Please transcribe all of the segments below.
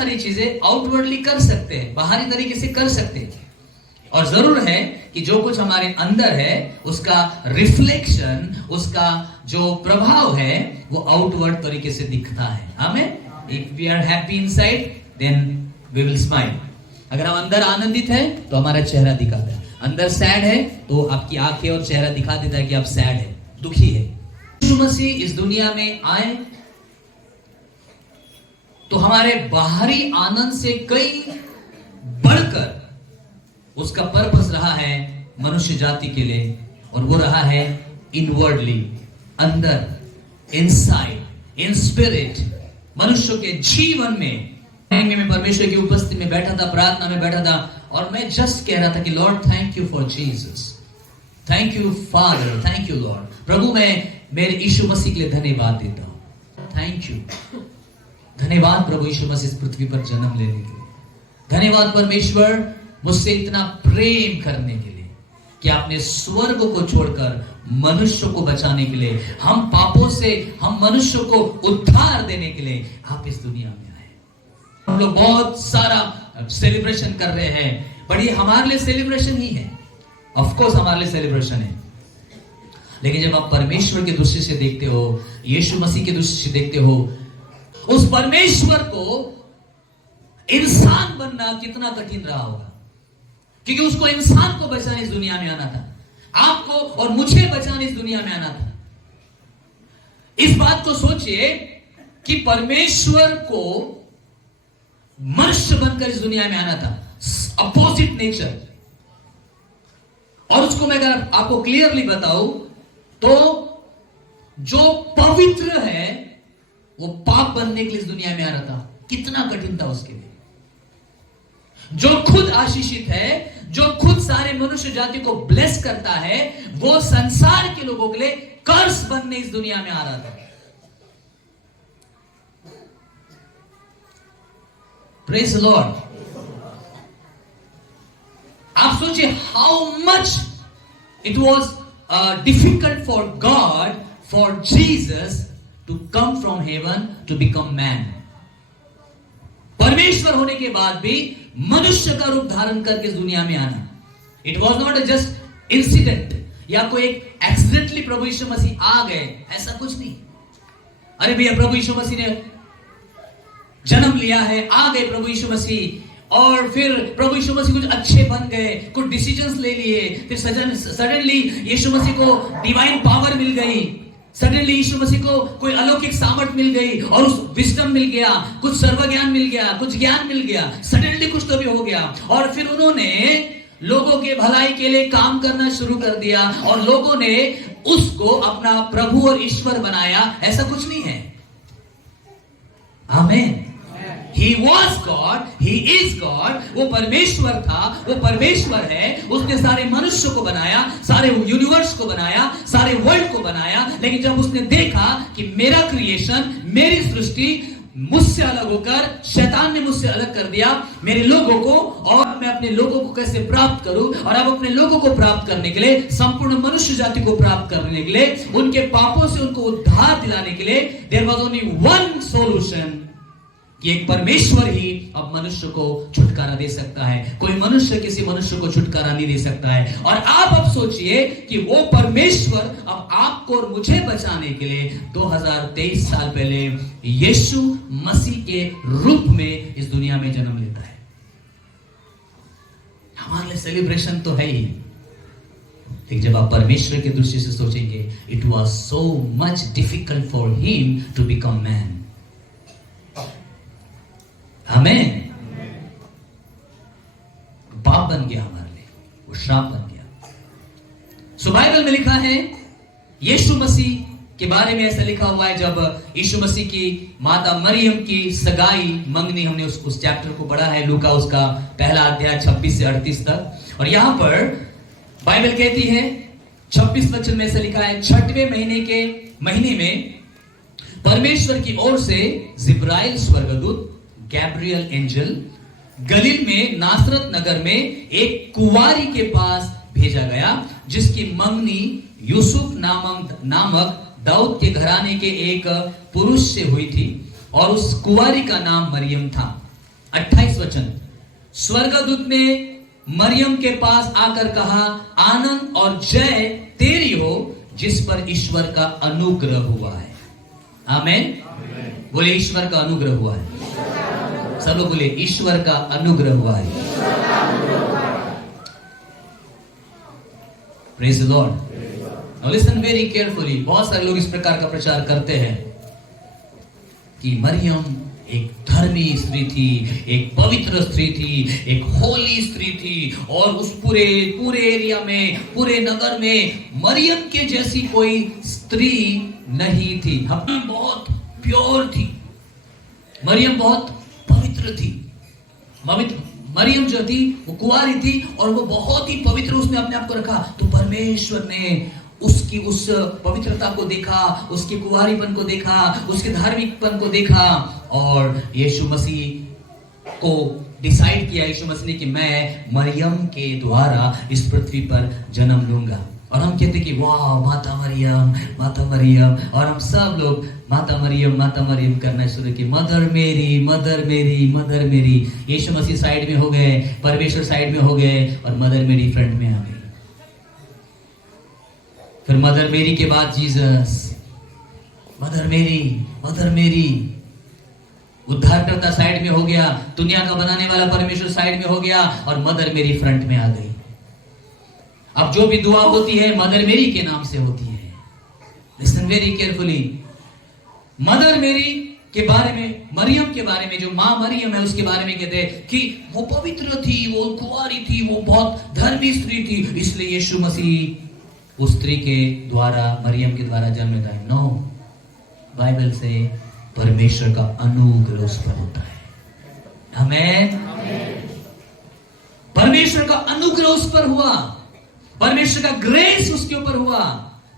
सारी चीजें आउटवर्डली कर सकते हैं, बाहरी तरीके से कर सकते हैं, और जरूर है कि जो कुछ हमारे अंदर है उसका रिफ्लेक्शन, उसका जो प्रभाव है वो आउटवर्ड तरीके से दिखता है। Amen. If we are happy inside then we will smile. अगर हम अंदर आनंदित है तो हमारा चेहरा दिखाता है, अंदर सैड है तो आपकी आंखें और चेहरा दिखा देता है कि आप सैड है, दुखी है। यीशु मसीह इस दुनिया में आए तो हमारे बाहरी आनंद से कई बढ़कर उसका पर्पस रहा है मनुष्य जाति के लिए, और वो रहा है इनवर्डली, अंदर, इनसाइड, इन स्पिरिट। मनुष्य के जीवन में मैं परमेश्वर की उपस्थिति में बैठा था, प्रार्थना में बैठा था, और मैं जस्ट कह रहा था कि lord thank you for Jesus, thank you father, thank you lord. प्रभु मैं मेरे यीशु मसीह के लिए धन्यवाद देता हूं, थैंक यू, धन्यवाद प्रभु यीशु मसीह इस पृथ्वी पर जन्म लेने के लिए, धन्यवाद परमेश्वर मुझसे इतना प्रेम करने के लिए कि आपने स्वर्ग को छोड़कर मनुष्य को बचाने के लिए, हम पापों से हम मनुष्य को उद्धार देने के लिए आप इस दुनिया में आए। हम लोग बहुत सारा सेलिब्रेशन कर रहे हैं, बट ये हमारे लिए सेलिब्रेशन ही है, ऑफ कोर्स हमारे लिए सेलिब्रेशन है, लेकिन जब आप परमेश्वर की दृष्टि से देखते हो, यीशु मसीह की दृष्टि से देखते हो, उस परमेश्वर को इंसान बनना कितना कठिन रहा होगा, क्योंकि उसको इंसान को बचाने इस दुनिया में आना था, आपको और मुझे बचाने इस दुनिया में आना था। इस बात को सोचिए कि परमेश्वर को मनुष्य बनकर इस दुनिया में आना था, अपोजिट नेचर। और उसको मैं अगर आपको क्लियरली बताऊं तो जो पवित्र है वो पाप बनने के लिए इस दुनिया में आ रहा था। कितना कठिन था उसके लिए। जो खुद आशीषित है, जो खुद सारे मनुष्य जाति को ब्लेस करता है, वो संसार के लोगों के लिए कर्स बनने इस दुनिया में आ रहा था। Praise the Lord. आप सोचिए how much it was difficult for God, for Jesus to come from heaven to become man. परमेश्वर होने के बाद भी मनुष्य का रूप धारण करके इस दुनिया में आना, it was not a just incident, या कोई एक एक्सीडेंटली प्रभु यीशु मसीह आ गए, ऐसा कुछ नहीं। अरे भैया प्रभु यीशु मसीह ने जन्म लिया है, आ गए प्रभु यीशु मसीह, और फिर प्रभु यीशु मसीह कुछ अच्छे बन गए, कुछ डिसीजंस ले लिए, फिर सडनली यीशु मसीह को डिवाइन पावर मिल गई, सडनली यीशु मसीह को कोई अलौकिक सामर्थ मिल गई, और उस विजडम मिल गया, कुछ सर्व ज्ञान मिल गया, कुछ ज्ञान मिल गया, सडनली कुछ तो भी हो गया, और फिर उन्होंने लोगों के भलाई के लिए काम करना शुरू कर दिया, और लोगों ने उसको अपना प्रभु और ईश्वर बनाया। ऐसा कुछ नहीं है। आमीन। He was God, He is God। वो परमेश्वर था, वो परमेश्वर है। उसने सारे मनुष्य को बनाया, सारे यूनिवर्स को बनाया, सारे वर्ल्ड को बनाया, लेकिन जब उसने देखा कि मेरा क्रिएशन, मेरी सृष्टि मुझसे अलग होकर, शैतान ने मुझसे अलग कर दिया मेरे लोगों को, और मैं अपने लोगों को कैसे प्राप्त करूं, और अब अपने लोगों को प्राप्त करने के लिए, संपूर्ण मनुष्य जाति को प्राप्त करने के लिए, उनके पापों से उनको उद्धार दिलाने के लिए, there was only one solution, कि एक परमेश्वर ही अब मनुष्य को छुटकारा दे सकता है। कोई मनुष्य किसी मनुष्य को छुटकारा नहीं दे सकता है। और आप अब सोचिए कि वो परमेश्वर अब आपको और मुझे बचाने के लिए 2023 साल पहले यीशु मसीह के रूप में इस दुनिया में जन्म लेता है। हमारे लिए सेलिब्रेशन तो है ही, लेकिन जब आप परमेश्वर की दृष्टि से सोचेंगे, it was so much difficult for him to become man. आमीन। पाप बन गया हमारे लिए, वो श्राप बन गया। सो बाइबल में लिखा है, यीशु मसीह के बारे में ऐसा लिखा हुआ है, जब यीशु मसीह की माता मरियम की सगाई मंगनी, हमने उस चैप्टर को पढ़ा है, लूका उसका पहला अध्याय 26 से 38 तक। और यहां पर बाइबल कहती है 26 वचन में ऐसा लिखा है, 6वें महीने में परमेश्वर की ओर से जिब्राइल स्वर्गदूत, गैब्रियल एंजल, गलील में नासरत नगर में एक कुंवारी के पास भेजा गया, जिसकी मंगनी यूसुफ नामक दाऊद के घराने के एक पुरुष से हुई थी, और उस कुंवारी का नाम मरियम था। 28 वचन, स्वर्गदूत ने मरियम के पास आकर कहा, आनंद और जय तेरी हो जिस पर ईश्वर का अनुग्रह हुआ है। आमेन। बोले ईश्वर का अनुग्रह हुआ है। सब लोग बोले ईश्वर का अनुग्रह हुआ है। Praise the lord. Now listen very carefully. बहुत सारे लोग इस प्रकार का प्रचार करते हैं कि मरियम एक धर्मी स्त्री थी, एक पवित्र स्त्री थी, एक होली स्त्री थी, और उस पूरे एरिया में, पूरे नगर में मरियम के जैसी कोई स्त्री नहीं थी। हम बहुत प्योर थी, मरियम बहुत पवित्र थी। मरियम जो थी वो कुंवारी थी और वो बहुत ही पवित्र उसने अपने आप को रखा। तो परमेश्वर ने उसकी उस पवित्रता को देखा, उसके कुंवारीपन को देखा, उसके धार्मिकपन को देखा, और यीशु मसीह को डिसाइड किया, यीशु मसीह ने, कि मैं मरियम के द्वारा इस पृथ्वी पर जन्म लूंगा। और हम कहते कि वाह माता मरियम, माता मरियम, और हम सब लोग माता मरियम करना शुरू की। मदर मेरी, मदर मेरी, मदर मेरी। यीशु मसीह साइड में हो गए, परमेश्वर साइड में हो गए, और मदर मेरी फ्रंट में आ गई। फिर मदर मेरी के बाद जीसस। मदर मेरी, मदर मेरी। उद्धारकर्ता साइड में हो गया, दुनिया का बनाने वाला परमेश्वर साइड में हो गया, और मदर मेरी फ्रंट में आ गई। अब जो भी दुआ होती है मदर मेरी के नाम से होती है। Listen very carefully. मदर मेरी के बारे में, मरियम के बारे में, जो मां मरियम है उसके बारे में कहते हैं कि वो पवित्र थी, वो कुंवारी थी, वो बहुत धर्मी स्त्री थी, इसलिए यीशु मसीह उस स्त्री के द्वारा, मरियम के द्वारा जन्म लेता है। नो, बाइबल से परमेश्वर का अनुग्रह उस पर होता है। आमेन। परमेश्वर का अनुग्रह उस पर हुआ, परमेश्वर का ग्रेस उसके ऊपर हुआ।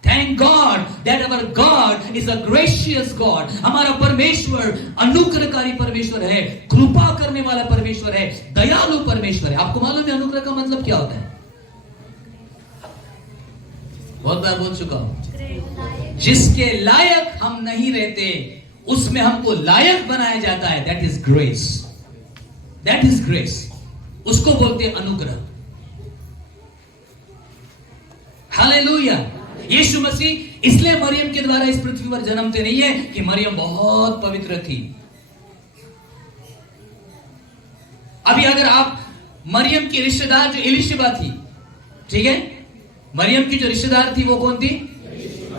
Thank God that our God is a gracious God. हमारा परमेश्वर अनुग्रहकारी परमेश्वर है, कृपा करने वाला परमेश्वर है, दयालु परमेश्वर है। आपको मालूम है अनुग्रह का मतलब क्या होता है? बहुत बार बोल चुका हूं। जिसके लायक हम नहीं रहते उसमें हमको लायक बनाया जाता है। That is grace, that is grace. उसको बोलते हैं अनुग्रह। हालेलुया। यीशु मसीह इसलिए मरियम के द्वारा इस पृथ्वी पर जन्मते नहीं है कि मरियम बहुत पवित्र थी। अभी अगर आप मरियम की रिश्तेदार जो एलिशिबा थी, ठीक है, मरियम की जो रिश्तेदार थी वो कौन थी?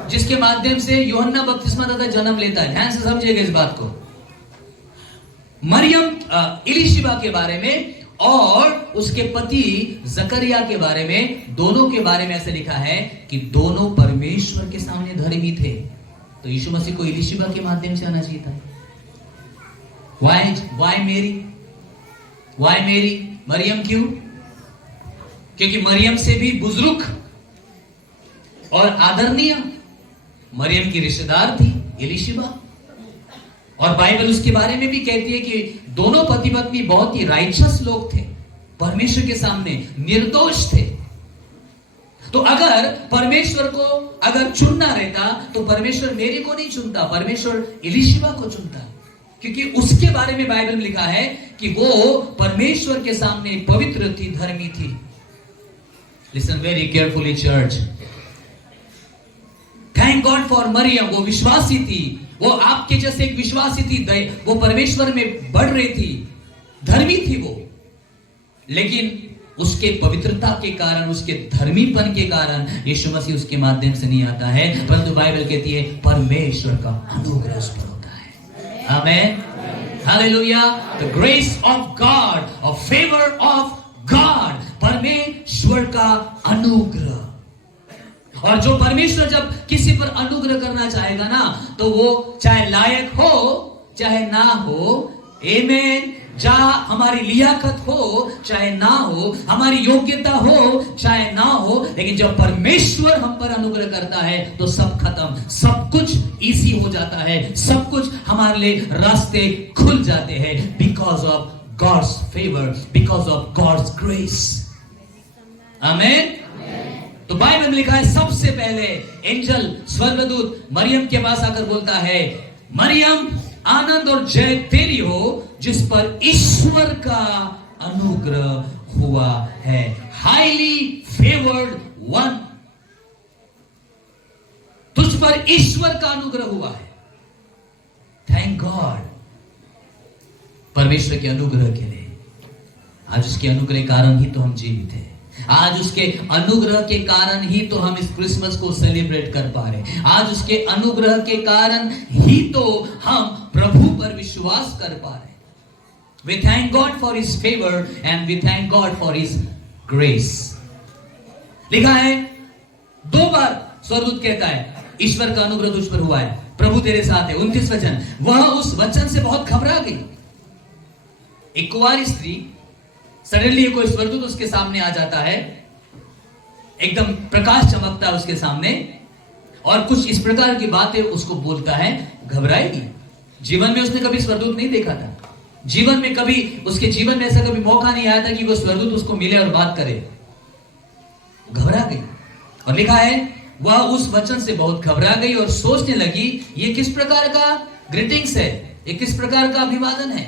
जिसके माध्यम से यूहन्ना बपतिस्मादाता जन्म लेता है। ध्यान से समझिएगा इस बात को। मरियम एलिशिबा के बारे में और उसके पति जकरिया के बारे में, दोनों के बारे में ऐसे लिखा है कि दोनों परमेश्वर के सामने धर्मी थे। तो यीशु मसीह को एलिशिबा के माध्यम से आना चाहिए था। Why मेरी? मरियम क्यों? क्योंकि मरियम से भी बुजुर्ग और आदरणीय मरियम की रिश्तेदार थी एलिशिबा। और बाइबल उसके बारे में भी कहती है कि दोनों पति पत्नी बहुत ही राइचस लोग थे, परमेश्वर के सामने निर्दोष थे। तो अगर परमेश्वर को अगर चुनना रहता तो परमेश्वर मेरी को नहीं चुनता, परमेश्वर एलिशिबा को चुनता, क्योंकि उसके बारे में बाइबल में लिखा है कि वो परमेश्वर के सामने पवित्र थी, धर्मी थी। Listen very carefully church. Thank God for मरियम। वो विश्वासी थी, वो आपके जैसे एक विश्वासी थी, वो परमेश्वर में बढ़ रही थी, धर्मी थी वो। लेकिन उसके पवित्रता के कारण, उसके धर्मीपन के कारण यीशु मसीह उसके माध्यम से नहीं आता है, परंतु बाइबल कहती है परमेश्वर का अनुग्रह उस पर होता है। Amen, hallelujah. The grace of God, और फेवर ऑफ गॉड, परमेश्वर का अनुग्रह। और जो परमेश्वर जब किसी पर अनुग्रह करना चाहेगा ना, तो वो चाहे लायक हो चाहे ना हो, आमेन, जहां हमारी लियाकत हो चाहे ना हो, हमारी योग्यता हो चाहे ना हो, लेकिन जब परमेश्वर हम पर अनुग्रह करता है तो सब खत्म, सब कुछ इजी हो जाता है, सब कुछ हमारे लिए रास्ते खुल जाते हैं, because of God's favour, because of God's grace. Amen. तो बाइबल में लिखा है सबसे पहले एंजल, स्वर्गदूत मरियम के पास आकर बोलता है, मरियम आनंद और जय तेरी हो जिस पर ईश्वर का अनुग्रह हुआ है। हाईली फेवर्ड वन, तुझ पर ईश्वर का अनुग्रह हुआ है। थैंक गॉड परमेश्वर के अनुग्रह के लिए। आज उसके अनुग्रह के कारण ही तो हम जीवित हैं। आज उसके अनुग्रह के कारण ही तो हम इस क्रिसमस को सेलिब्रेट कर पा रहे। आज उसके अनुग्रह के कारण ही तो हम प्रभु पर विश्वास कर पा रहे। We thank God for His favor and we thank God for His grace. लिखा है 2 बार स्वर्गदूत कहता है ईश्वर का अनुग्रह तुझ पर हुआ है, प्रभु तेरे साथ है। 29 वचन, वह उस वचन से बहुत घबरा गई। एक कुंवारी स्त्री, सडनली कोई स्वर्गदूत उसके सामने आ जाता है, एकदम प्रकाश चमकता है उसके सामने और कुछ इस प्रकार की बातें उसको बोलता है, घबराएगी। जीवन में उसने कभी स्वर्गदूत नहीं देखा था। जीवन में कभी उसके जीवन में ऐसा कभी मौका नहीं आया था कि वो स्वर्गदूत उसको मिले और बात करे। घबरा गई और लिखा है वह उस वचन से बहुत घबरा गई और सोचने लगी ये किस प्रकार का ग्रीटिंग्स है, ये किस प्रकार का अभिवादन है।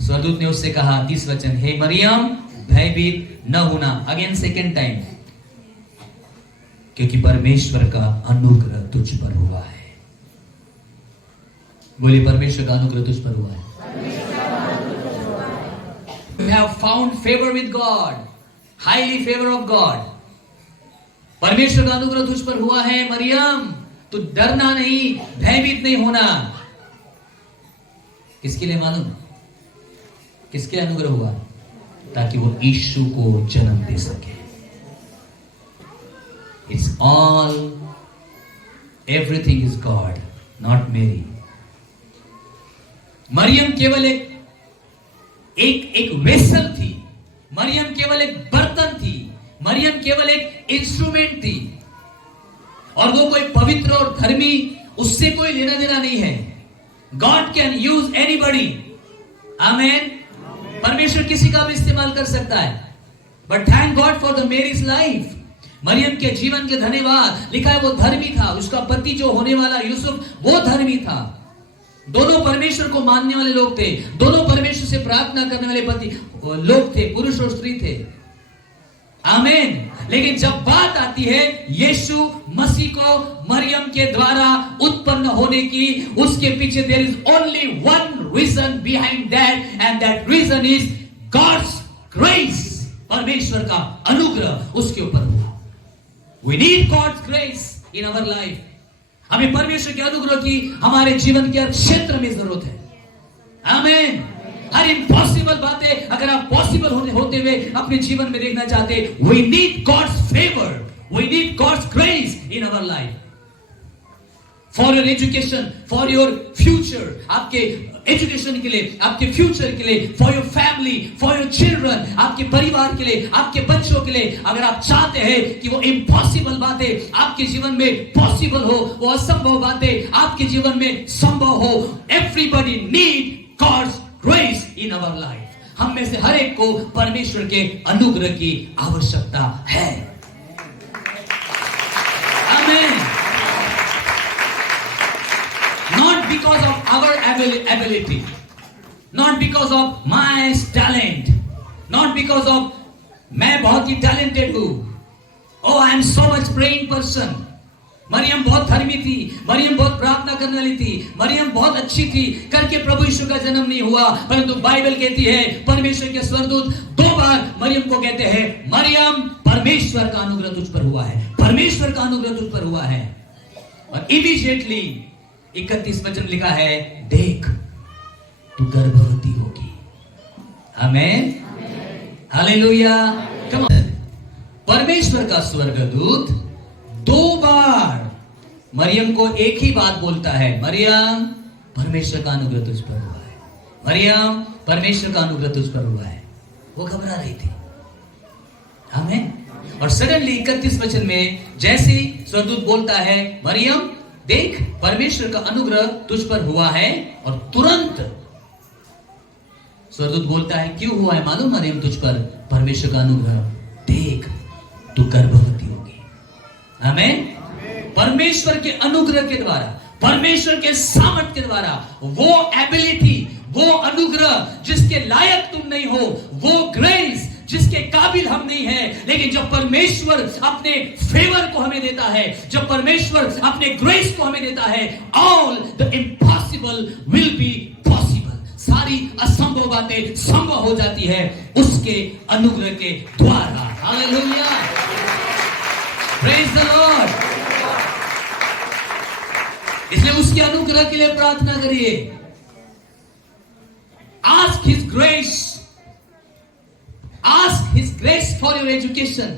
स्वर्गदूत ने उससे कहा 30 वचन, हे मरियम भयभीत न होना। अगेन सेकेंड टाइम, क्योंकि परमेश्वर का अनुग्रह तुझ पर हुआ है। बोलिए परमेश्वर का अनुग्रह तुझ पर हुआ है। You have found favor with God, highly favor of God. परमेश्वर का अनुग्रह तुझ पर हुआ है मरियम, तू डरना नहीं, भयभीत नहीं होना। किसके लिए मालूम? किसके अनुग्रह हुआ? ताकि वो यीशु को जन्म दे सके। It's all, everything is God, not Mary. Maryam केवल एक वेसल थी, मरियम केवल एक बर्तन थी, मरियम केवल एक इंस्ट्रूमेंट थी और वो कोई पवित्र और धर्मी, उससे कोई लेना देना नहीं है। God can use anybody, amen. परमेश्वर किसी का भी इस्तेमाल कर सकता है। But thank God for the Mary's life. मरियम के जीवन के धन्यवाद। लिखा है वो धर्मी था, उसका पति जो होने वाला यूसुफ वो धर्मी था। दोनों परमेश्वर को मानने वाले लोग थे, दोनों परमेश्वर से प्रार्थना करने वाले पति लोग थे, पुरुष और स्त्री थे, आमीन। लेकिन जब बात आती है यीशु मसीह को मरियम के द्वारा उत्पन्न होने की, उसके पीछे there is only one reason behind that and that reason is God's grace. परमेश्वर का अनुग्रह उसके ऊपर हुआ। We need God's grace in our life. हमें परमेश्वर के अनुग्रह की हमारे जीवन के हर क्षेत्र में जरूरत है, आमीन। हर इम्पॉसिबल बातें अगर आप पॉसिबल होते हुए अपने जीवन में देखना चाहते, we need God's favour, we need God's grace in our life. For your education, for your future, आपके एजुकेशन के लिए, आपके फ्यूचर के लिए, for your family, for your children, आपके परिवार के लिए, आपके बच्चों के लिए। अगर आप चाहते हैं कि वो इम्पॉसिबल बातें आपके जीवन में पॉसिबल हो, वो असंभव बातें आपके जीवन में संभव हो, everybody need God's grace in our life. हम में से हर एक को परमेश्वर के अनुग्रह की आवश्यकता है, आमीन। Not because of our ability, not because of my talent, not because of मैं बहुत ही talented हूँ, oh I am so much praying person। Maryam बहुत धर्मी थी, मरियम बहुत प्रार्थना करने वाली थी, मरियम बहुत अच्छी थी करके प्रभु यीशु का जन्म नहीं हुआ। परंतु बाइबल कहती है परमेश्वर के स्वर्गदूत 2 बार मरियम को कहते हैं, मरियम परमेश्वर का अनुग्रह तुझ पर हुआ है, परमेश्वर का अनुग्रह तुझ पर हुआ है। और इमीडिएटली 31 वचन लिखा है, देख तू गर्भवती होगी, आमीन, हालेलुया। परमेश्वर का स्वर्गदूत 2 बार मरियम को एक ही बात बोलता है, मरियम परमेश्वर का अनुग्रह तुझ पर हुआ है, मरियम परमेश्वर का अनुग्रह तुझ पर हुआ है। वो घबरा रही थी, आमीन। और सडनली 31 वचन में जैसे स्वर्गदूत बोलता है, मरियम देख परमेश्वर का अनुग्रह तुझ पर हुआ है, और तुरंत स्वर्गदूत बोलता है, क्यों हुआ है मालूम मरियम तुझ पर परमेश्वर का अनुग्रह? देख तू गर्भवती होगी, आमीन। परमेश्वर के अनुग्रह के द्वारा, परमेश्वर के सामर्थ्य के द्वारा, वो एबिलिटी, वो अनुग्रह जिसके लायक तुम नहीं हो, वो ग्रेस जिसके काबिल हम नहीं हैं, लेकिन जब परमेश्वर अपने फेवर को हमें देता है, जब परमेश्वर अपने ग्रेस को हमें देता है, all the impossible will be possible. सारी असंभव बातें संभव हो जाती है उसके अनुग्रह के द्वारा। Hallelujah, praise the Lord. इसलिए उसके अनुग्रह के लिए प्रार्थना करिए। Ask his grace, ask his grace for your education,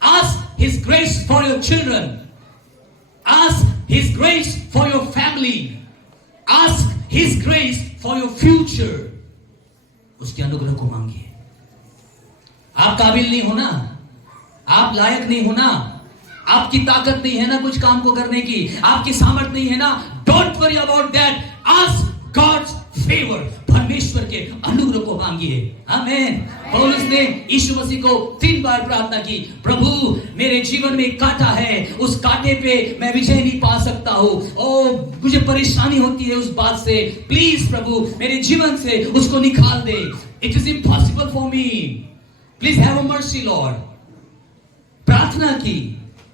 ask his grace for your children, ask his grace for your family, ask his grace for your future। उसके अनुग्रह को मांगिए। आप काबिल नहीं हो ना, आप लायक नहीं हो ना, आपकी ताकत नहीं है ना कुछ काम को करने की, आपकी सामर्थ नहीं है ना, don't worry about that, ask God's favour, परमेश्वर के अनुग्रह को मांगिए। आमीन। पौलुस ने यीशु मसीह को 3 बार प्रार्थना की, प्रभु मेरे जीवन में एक कांटा है, उस कांटे पे मैं विजय नहीं पा सकता हूं, ओ मुझे परेशानी होती है उस बात से, प्लीज प्रभु मेरे जीवन से उसको निकाल दे, it is impossible for me, please have a mercy lord. प्रार्थना की,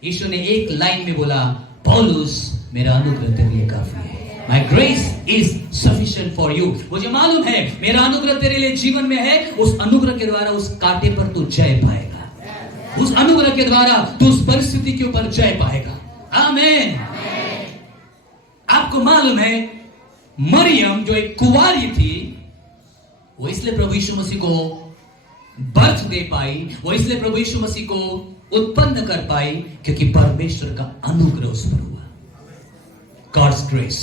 यीशु ने एक लाइन में बोला, पौलुस मेरा अनुग्रह तेरे लिए काफी है, My grace is sufficient for you। मुझे मालूम है मेरा अनुग्रह तेरे लिए जीवन में है, उस अनुग्रह के द्वारा उस कांटे पर तू जय पाएगा, उस अनुग्रह के द्वारा तू उस परिस्थिति के ऊपर जय पाएगा। आमीन। आपको मालूम है मरियम जो एक कुंवारी थी, वो इसलिए प्रभु यीशु मसीह को बर्थ दे पाई, वो इसलिए प्रभु यीशु मसीह को उत्पन्न कर पाई, क्योंकि परमेश्वर का अनुग्रह उस पर हुआ, God's grace।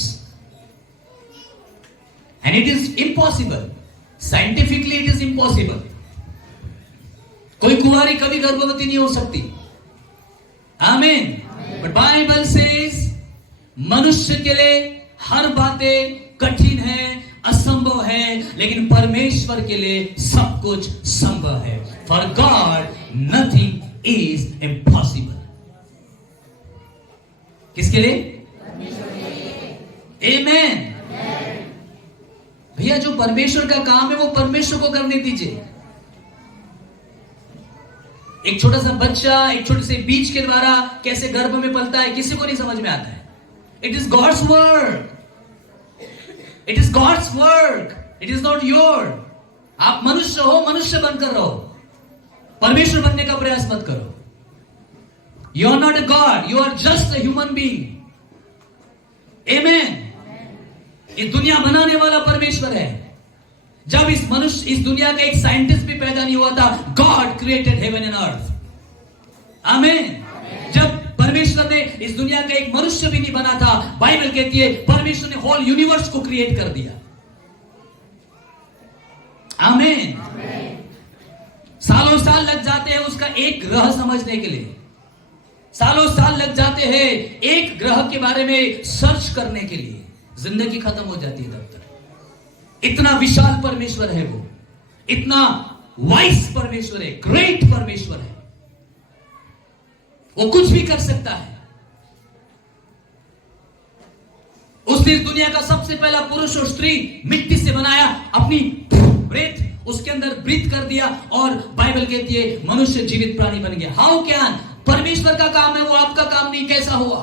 And it is impossible, scientifically it is impossible। कोई कुंवारी कभी गर्भवती नहीं हो सकती। आमीन। But Bible says मनुष्य के लिए हर बातें कठिन है, असंभव है, लेकिन परमेश्वर के लिए सब कुछ संभव है। For God nothing is impossible। किसके लिए? Amen। भैया जो परमेश्वर का काम है वो परमेश्वर को करने दीजिए। एक छोटा सा बच्चा एक छोटे से बीज के द्वारा कैसे गर्भ में पलता है, किसी को नहीं समझ में आता है। It is God's work, it is God's work, it is not your. आप मनुष्य हो, मनुष्य बनकर रहो, परमेश्वर बनने का प्रयास मत करो। You are not a god, you are just a human being. Amen. इस दुनिया बनाने वाला परमेश्वर है। जब इस दुनिया का एक साइंटिस्ट भी पैदा नहीं हुआ था, God created heaven and earth. आमीन। जब परमेश्वर ने इस दुनिया का एक मनुष्य भी नहीं बना था, बाइबल कहती है परमेश्वर ने होल यूनिवर्स को क्रिएट कर दिया। आमीन। सालों साल लग जाते हैं उसका एक ग्रह समझने के लिए, सालों साल लग जाते हैं एक ग्रह के बारे में सर्च करने के लिए, जिंदगी खत्म हो जाती है तब तक। इतना विशाल परमेश्वर है वो, इतना वाइस परमेश्वर है, ग्रेट परमेश्वर है, वो कुछ भी कर सकता है। उसने इस दुनिया का सबसे पहला पुरुष और स्त्री मिट्टी से बनाया, अपनी ब्रेथ उसके अंदर ब्रीथ कर दिया, और बाइबल कहती है मनुष्य जीवित प्राणी बन गया। How can? परमेश्वर का काम है वो, आपका काम नहीं। कैसा हुआ?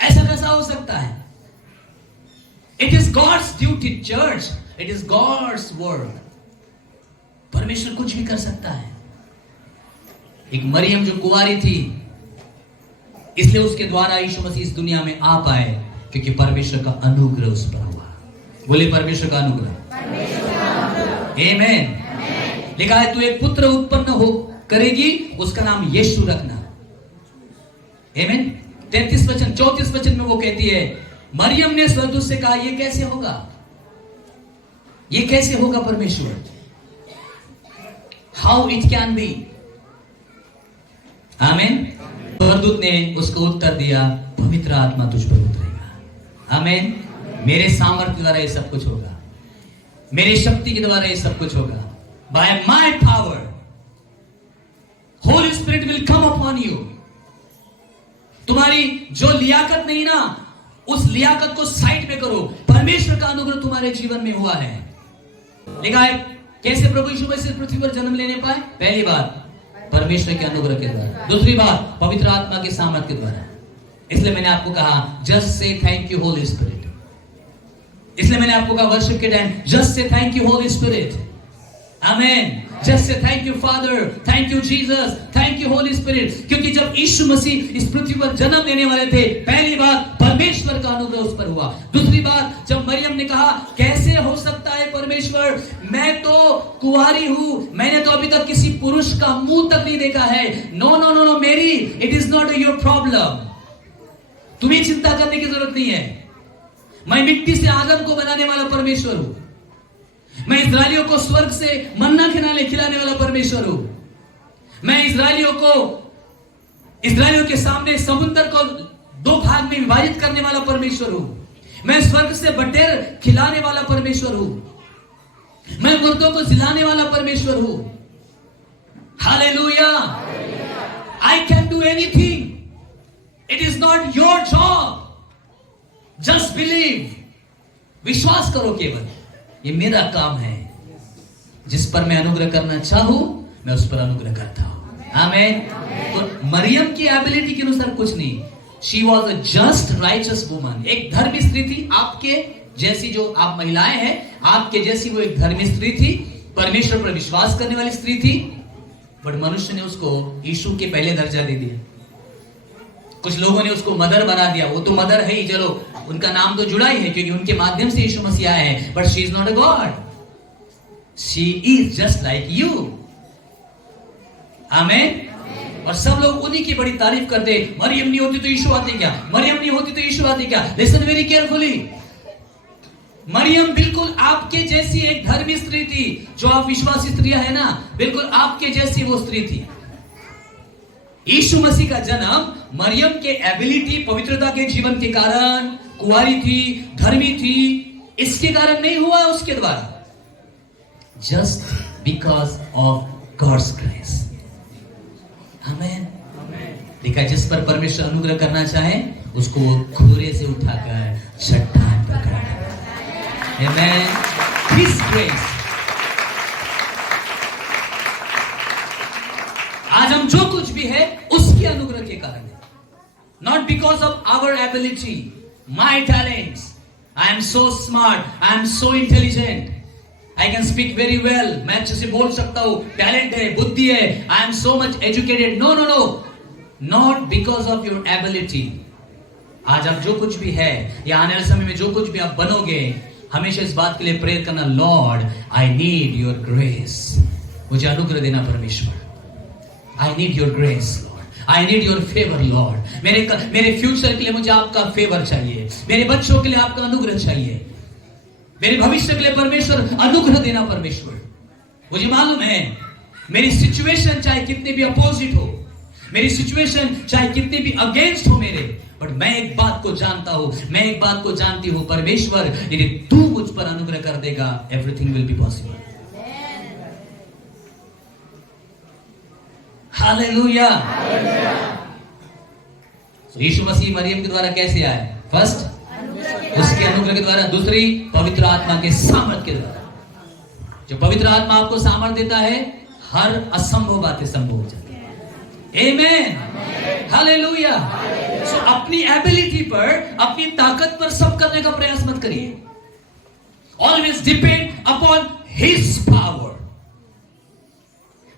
ऐसा कैसा हो सकता है? It is God's duty church, it is God's work. परमेश्वर कुछ भी कर सकता है। एक मरियम जो कुंवारी थी, इसलिए उसके द्वारा यीशु मसीह इस दुनिया में आ पाए, क्योंकि परमेश्वर का अनुग्रह उस पर हुआ। बोले परमेश्वर का अनुग्रह। आमीन। लिखा है तू एक पुत्र उत्पन्न हो करेगी, उसका नाम यीशु रखना। आमीन। 33 वचन 34 वचन में वो कहती है, मरियम ने स्वर्गदूत से कहा ये कैसे होगा, ये कैसे होगा परमेश्वर, हाउ इट कैन बी। आमीन। स्वर्गदूत ने उसको उत्तर दिया, पवित्र आत्मा तुझ पर उतरेगा। आमीन। मेरे सामर्थ्य द्वारा ये सब कुछ होगा, मेरी शक्ति के द्वारा ये सब कुछ होगा। By my power Holy Spirit will come upon you. तुम्हारी जो लियाकत नहीं ना, उस लियाकत को साइड में करो। परमेश्वर का अनुग्रह तुम्हारे जीवन में हुआ है। लिखा है कैसे प्रभु यीशु मसीह पृथ्वी पर जन्म लेने पाए? पहली बात परमेश्वर के अनुग्रह के द्वारा, दूसरी बात पवित्र आत्मा के सामर्थ के द्वारा। इसलिए मैंने आपको कहा just say thank you Holi spirit. इसलिए मैंने आपको कहा वर्शिप के time just say thank you Holi spirit. Amen. Just say thank you father, thank you Jesus, thank you Holi spirit. क्योंकि जब यीशु मसीह इस पृथ्वी पर जन्म लेने वाले थे, पहली बात परमेश्वर का अनुग्रह उस पर हुआ। दूसरी बात जब मरियम ने कहा कैसे हो सकता है परमेश्वर, मैं तो कुंवारी हूं, मैंने तो अभी तक किसी पुरुष का मुंह तक नहीं देखा है। नो नो नो नो मेरी, it is not your problem. तुम्हें चिंता करने की जरूरत नहीं है। मैं मिट्टी से आदम को बनाने वाला परमेश्वर हूं। मैं इस्राएलियों को स्वर्ग से मन्ना खिलाने वाला परमेश्वर हूं। मैं इस्राएलियों के सामने समुद्र को दो भाग में विभाजित करने वाला परमेश्वर हूं। मैं स्वर्ग से बटेर खिलाने वाला परमेश्वर हूं। मैं मुर्दों को जिलाने वाला परमेश्वर हूं। Hallelujah. I can do anything. It is not your job. Just believe. विश्वास करो केवल, ये मेरा काम है। जिस पर मैं अनुग्रह करना चाहूं मैं उस पर अनुग्रह करता हूं। आमीन। तो मरियम की एबिलिटी के अनुसार कुछ नहीं। She was a just righteous woman. एक धर्मी स्त्री थी, आपके जैसी जो आप महिलाएं हैं, आपके जैसी वो एक धर्मी स्त्री थी, परमेश्वर पर विश्वास करने वाली स्त्री थी। बट मनुष्य ने उसको यीशु के पहले दर्जा दे दिया। कुछ लोगों ने उसको मदर बना दिया। वो तो मदर है ही, चलो उनका नाम तो जुड़ा ही है क्योंकि उनके माध्यम से यीशु मसीह आए हैं। But she is not a God, she is just like you. आमीन। और सब लोग उन्हीं की बड़ी तारीफ करते, मरियम नहीं होती तो यीशु आते क्या, मरियम नहीं होती तो यीशु आते क्या। Listen very carefully. मरियम बिल्कुल आपके जैसी एक धर्मी स्त्री थी। जो आप विश्वासी स्त्रियां है ना, बिल्कुल आपके जैसी वो स्त्री थी। यीशु मसीह का जन्म मरियम के एबिलिटी, पवित्रता के जीवन के कारण, कुंवारी थी, धर्मी थी, इसके कारण नहीं हुआ, उसके द्वारा। Just because of God's grace. आमीन। देखा, जिस पर परमेश्वर अनुग्रह करना चाहे उसको वो घोड़े से उठाकर चट्टान पर कर। आमीन। His grace. आज हम जो कुछ भी है उसके अनुग्रह के कारण है। Not because of our ability, my talents. I am so smart, I am so intelligent, I can speak very well, मैं अच्छे से बोल सकता हूं, टैलेंट है, बुद्धि है, I am so much educated. No no no, not because of your ability. आज आप जो कुछ भी है या आने वाले समय में जो कुछ भी आप बनोगे, हमेशा इस बात के लिए प्रेयर करना, Lord I need your grace. मुझे अनुग्रह देना परमेश्वर। I need your grace, Lord. I need your favor, Lord. मेरे फ्यूचर के लिए मुझे आपका फेवर चाहिए। मेरे बच्चों के लिए आपका अनुग्रह चाहिए। मेरे भविष्य के लिए परमेश्वर अनुग्रह देना परमेश्वर। मुझे मालूम है मेरी सिचुएशन चाहे कितनी भी अपोजिट हो, मेरी सिचुएशन चाहे कितनी भी अगेंस्ट हो मेरे, बट मैं एक बात को जानता हूं, मैं एक बात को जानती हूं, परमेश्वर यदि तू मुझ पर अनुग्रह कर देगा, everything will be possible. Hallelujah. यीशु मसीह मरियम के द्वारा कैसे आए? फर्स्ट उसके अनुग्रह के द्वारा, दूसरी पवित्र आत्मा के सामर्थ के द्वारा। जो पवित्र आत्मा आपको सामर्थ देता है, हर असंभव बातें संभव हो जाती है। आमेन। हालेलुया। सो अपनी एबिलिटी पर, अपनी ताकत पर सब करने का प्रयास मत करिए। Always depend upon his power.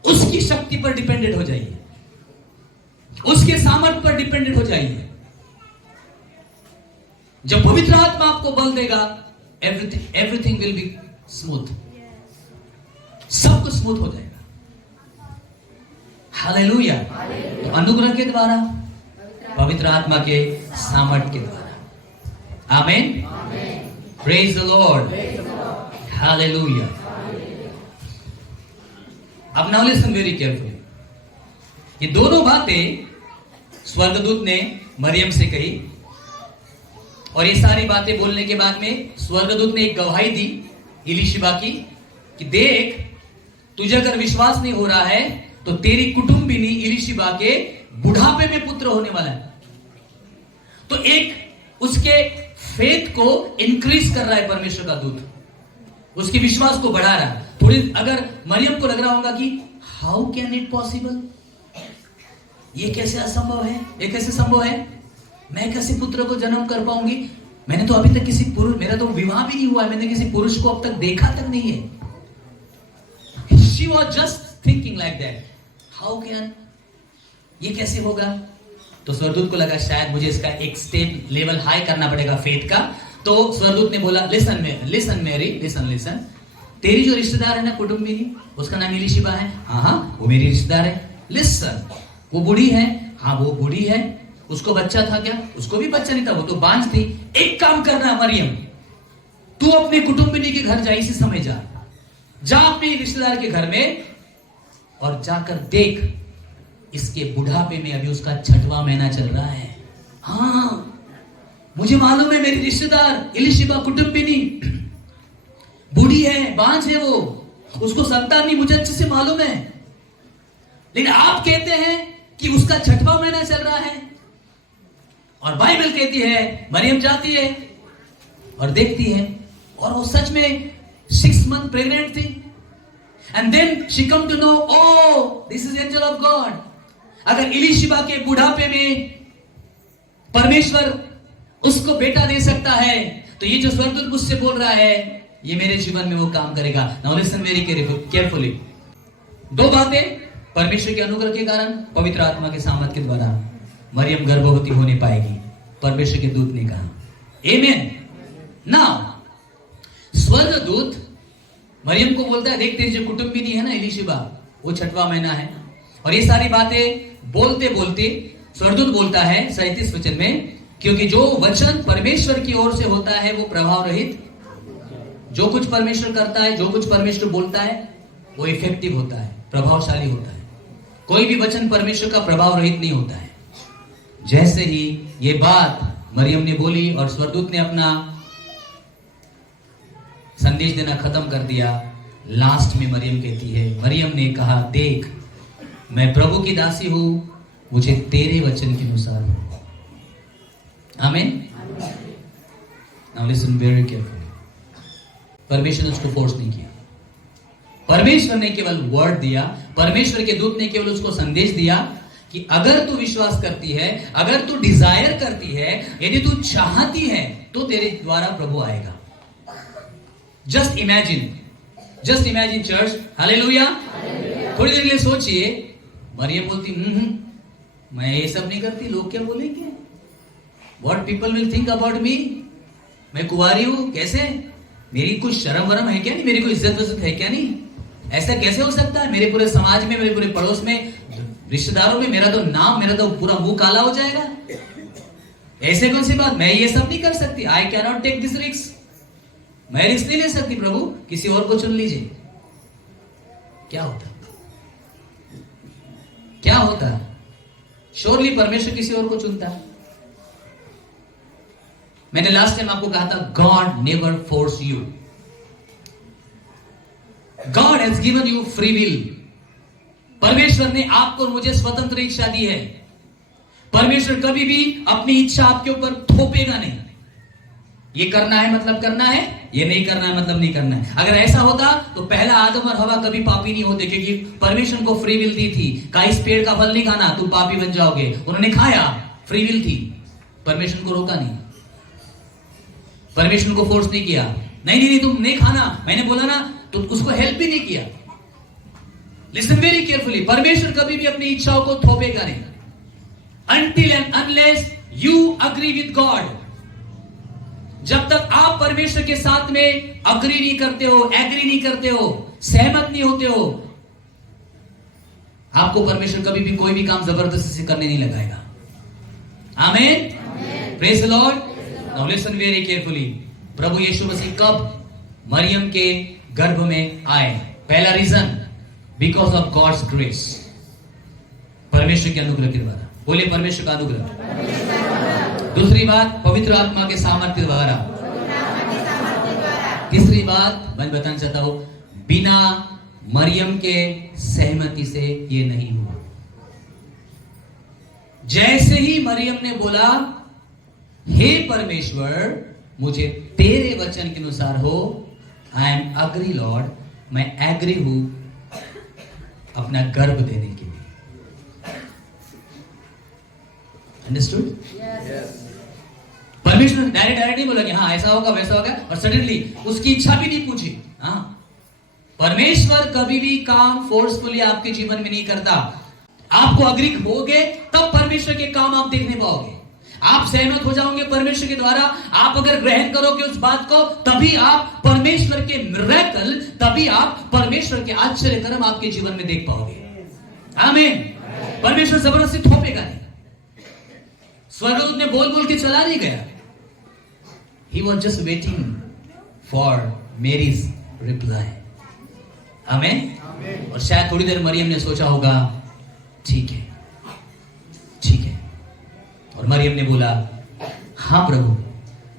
उसकी शक्ति पर डिपेंडेंट हो जाइए, उसके सामर्थ्य पर डिपेंडेंट हो जाइए। जब पवित्र आत्मा आपको बल देगा, एवरीथिंग विल बी स्मूथ, सब कुछ स्मूथ हो जाएगा। हालेलुया। तो अनुग्रह के द्वारा, पवित्र आत्मा के सामर्थ्य के द्वारा। आमीन। Praise the Lord. हालेलुया। अब नाउ लिसन वेरी केयरफुली। ये दोनों बातें स्वर्गदूत ने मरियम से कही, और ये सारी बातें बोलने के बाद में स्वर्गदूत ने एक गवाही दी इलीशिबा की कि देख, तुझे अगर विश्वास नहीं हो रहा है तो तेरी कुटुंबिनी इलीशिबा के बुढ़ापे में पुत्र होने वाला है। तो एक उसके फेथ को इंक्रीज कर रहा है परमेश्वर का दूत, उसके विश्वास को बढ़ा रहा है। थोड़ी अगर मरियम को लग रहा होगा कि हाउ कैन इट पॉसिबल, ये कैसे असंभव है, ये कैसे संभव है, मैं कैसे पुत्र को जन्म कर पाऊंगी, मैंने तो अभी तक किसी पुरुष, मेरा तो विवाह भी नहीं हुआ, मैंने किसी पुरुष को अब तक देखा तक नहीं है। She was just thinking like that. How can, ये कैसे होगा? तो स्वर्गदूत को लगा शायद मुझे इसका एक स्टेप लेवल हाई करना पड़ेगा फेथ का। तो स्वर्गदूत ने बोला लिसन मैरी, लिसन, तेरी जो रिश्तेदार है ना कुटुंबिनी, उसका नाम इलिशिबा है, हाँ वो मेरी रिश्तेदार है। लिसन, वो बूढ़ी है, हाँ वो बूढ़ी है, उसको बच्चा था क्या? उसको भी बच्चा नहीं था, वो तो बांझ थी। एक काम करना मरियम, तू अपने कुटुंबिनी के घर जा, इसी समय जा अपने रिश्तेदार के घर में और जाकर देख, इसके बुढ़ापे में अभी उसका 6वां महीना चल रहा है। हाँ मुझे मालूम है, मेरी रिश्तेदार इलिशिबा कुटुंबिनी बूढ़ी है, बांझ है, वो उसको संतान नहीं, मुझे अच्छे से मालूम है। लेकिन आप कहते हैं कि उसका 6वां महीना चल रहा है, और बाइबल कहती है मरियम जाती है और देखती है, और वो सच में 6 मंथ प्रेग्नेंट थी। And then she come to know, oh this is angel of God. अगर इलिशिबा के बुढ़ापे में परमेश्वर उसको बेटा दे सकता है, तो ये जो स्वर्गदूत मुझसे बोल रहा है, ये मेरे जीवन में वो काम करेगा। Now listen very carefully. 2 बातें, परमेश्वर के अनुग्रह के कारण, पवित्र आत्मा के सामर्थ के द्वारा मरियम गर्भवती होने पाएगी, परमेश्वर के दूत ने कहा। आमेन। नाउ स्वर्गदूत मरियम को बोलता है, देख तेरी जो कुटुंबिनी है ना इलिशिबा, वो 6वां महीना है। और ये सारी बातें बोलते बोलते स्वर्गदूत बोलता है 37 वचन में, क्योंकि जो वचन परमेश्वर की ओर से होता है वो प्रभाव रहित, जो कुछ परमेश्वर करता है, जो कुछ परमेश्वर बोलता है वो इफेक्टिव होता है, प्रभावशाली होता है। कोई भी वचन परमेश्वर का प्रभाव रहित नहीं होता है। जैसे ही ये बात मरियम ने बोली और स्वर्गदूत ने अपना संदेश देना खत्म कर दिया, लास्ट में मरियम कहती है, मरियम ने कहा, देख मैं प्रभु की दासी हूं, मुझे तेरे वचन के अनुसार हो। आमीन। Now listen very carefully. परमेश्वर ने उसको फोर्स नहीं किया, परमेश्वर ने केवल वर्ड दिया, परमेश्वर के दूत ने केवल उसको संदेश दिया कि अगर तू विश्वास करती है, अगर तू डिजायर करती है, यदि तू चाहती है, तो तेरे द्वारा प्रभु आएगा। Just imagine church, hallelujah. थोड़ी देर के लिए सोचिए, मरियम बोलती मैं ये सब नहीं करती, लोग क्या बोलेंगे, what people will think about me, मैं कुंवारी हूं, कैसे, मेरी कुछ शर्म वरम है क्या नहीं, मेरी कोई इज्जत है क्या नहीं, ऐसा कैसे हो सकता है, मेरे पूरे समाज में, मेरे पूरे पड़ोस में, रिश्तेदारों में मेरा तो पूरा मुंह काला हो जाएगा। ऐसे कौन सी बात, मैं ये सब नहीं कर सकती, I can not take this risk, मैं रिस्क नहीं ले सकती, प्रभु किसी और को चुन लीजिए। क्या होता श्योरली परमेश्वर किसी और को चुनता है। मैंने लास्ट टाइम आपको कहा था, God never force you, God has given you free will. परमेश्वर ने आपको और मुझे स्वतंत्र इच्छा दी है। परमेश्वर कभी भी अपनी इच्छा आपके ऊपर थोपेगा नहीं, ये करना है मतलब करना है, ये नहीं करना है मतलब नहीं करना है। अगर ऐसा होता तो पहला आदम और हवा कभी पापी नहीं होते, क्योंकि परमेश्वर को फ्री विल दी थी, कहा इस पेड़ का फल नहीं खाना, तुम पापी बन जाओगे, उन्होंने खाया, फ्री विल थी, परमेश्वर को रोका नहीं, परमेश्वर को फोर्स नहीं किया, नहीं तुम नहीं खाना, मैंने बोला ना, तो उसको हेल्प भी नहीं किया। लिसन वेरी केयरफुली, परमेश्वर कभी भी अपनी इच्छाओं को थोपेगा नहीं, until and unless you agree with God। जब तक आप परमेश्वर के साथ में अग्री नहीं करते हो, एग्री नहीं करते हो, सहमत नहीं होते हो, आपको परमेश्वर कभी भी कोई भी काम जबरदस्ती से करने नहीं लगाएगा। Amen, praise the lord. Now listen very carefully, प्रभु यीशु मसीह कब मरियम के गर्भ में आए? पहला reason, because of God's grace, परमेश्वर के अनुग्रह के द्वारा। बोले परमेश्वर का अनुग्रह। दूसरी बात, पवित्र आत्मा के सामर्थ्य द्वारा। तीसरी बात मैं बताना चाहता हूं, बिना मरियम के सहमति से ये नहीं हुआ। जैसे ही मरियम ने बोला, हे परमेश्वर मुझे तेरे वचन के अनुसार हो। आई एम अग्री लॉर्ड, मैं एग्री हूं अपना गर्भ देने के लिए। अंडरस्टूड? परमेश्वर डायरेक्ट नहीं बोला कि हाँ ऐसा होगा वैसा होगा, और सडनली उसकी इच्छा भी नहीं पूछी। हाँ, परमेश्वर कभी भी काम फोर्सफुली आपके जीवन में नहीं करता। आपको अग्री होगे तब परमेश्वर के काम आप देखने पाओगे। आप सहमत हो जाओगे परमेश्वर के द्वारा, आप अगर ग्रहण करोगे उस बात को, तभी आप परमेश्वर के मिरेकल, तभी आप परमेश्वर के आश्चर्य कर्म आपके जीवन में देख पाओगे। आमीन। परमेश्वर जबरदस्ती थोपेगा नहीं, स्वर्गदूत ने बोल बोल के चला नहीं गया। He was just waiting for Mary's reply. आमीन। और शायद थोड़ी देर मरियम ने सोचा होगा, ठीक है ठीक है, और मरियम ने बोला, हाँ प्रभु,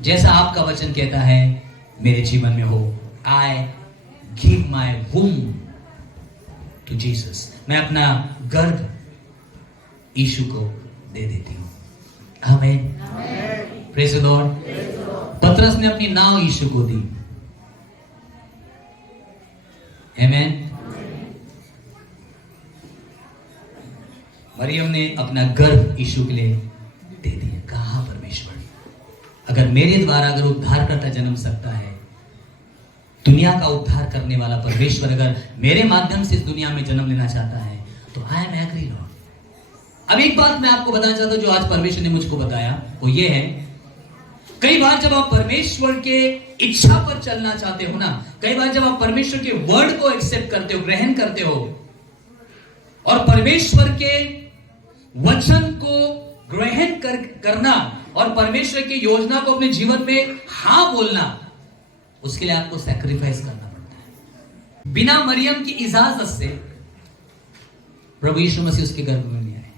जैसा आपका वचन कहता है मेरे जीवन में हो। I give my womb to Jesus, मैं अपना गर्भ यीशु को दे देती हूं। आमीन। Praise the lord. पतरस ने अपनी नाव यीशु को दी। आमीन। मरियम ने अपना गर्भ यीशु के लिए दे दिया। कहा परमेश्वर, अगर मेरे द्वारा अगर उद्धारकर्ता जन्म सकता है, दुनिया का उद्धार करने वाला परमेश्वर अगर मेरे माध्यम से इस दुनिया में जन्म लेना चाहता है, तो आई एम एग्री लॉर्ड। अब एक बात मैं आपको बताना चाहता हूं जो आज परमेश्वर ने मुझको बताया, वो ये है, कई बार जब आप परमेश्वर के इच्छा पर चलना चाहते हो ना, कई बार जब आप परमेश्वर के वर्ड को एक्सेप्ट करते हो, ग्रहण करते हो, और परमेश्वर के वचन को ग्रहण करना और परमेश्वर की योजना को अपने जीवन में हाँ बोलना, उसके लिए आपको सैक्रिफाइस करना पड़ता है। बिना मरियम की इजाजत से प्रभु यीशु मसीह उसके गर्भ में नहीं आए,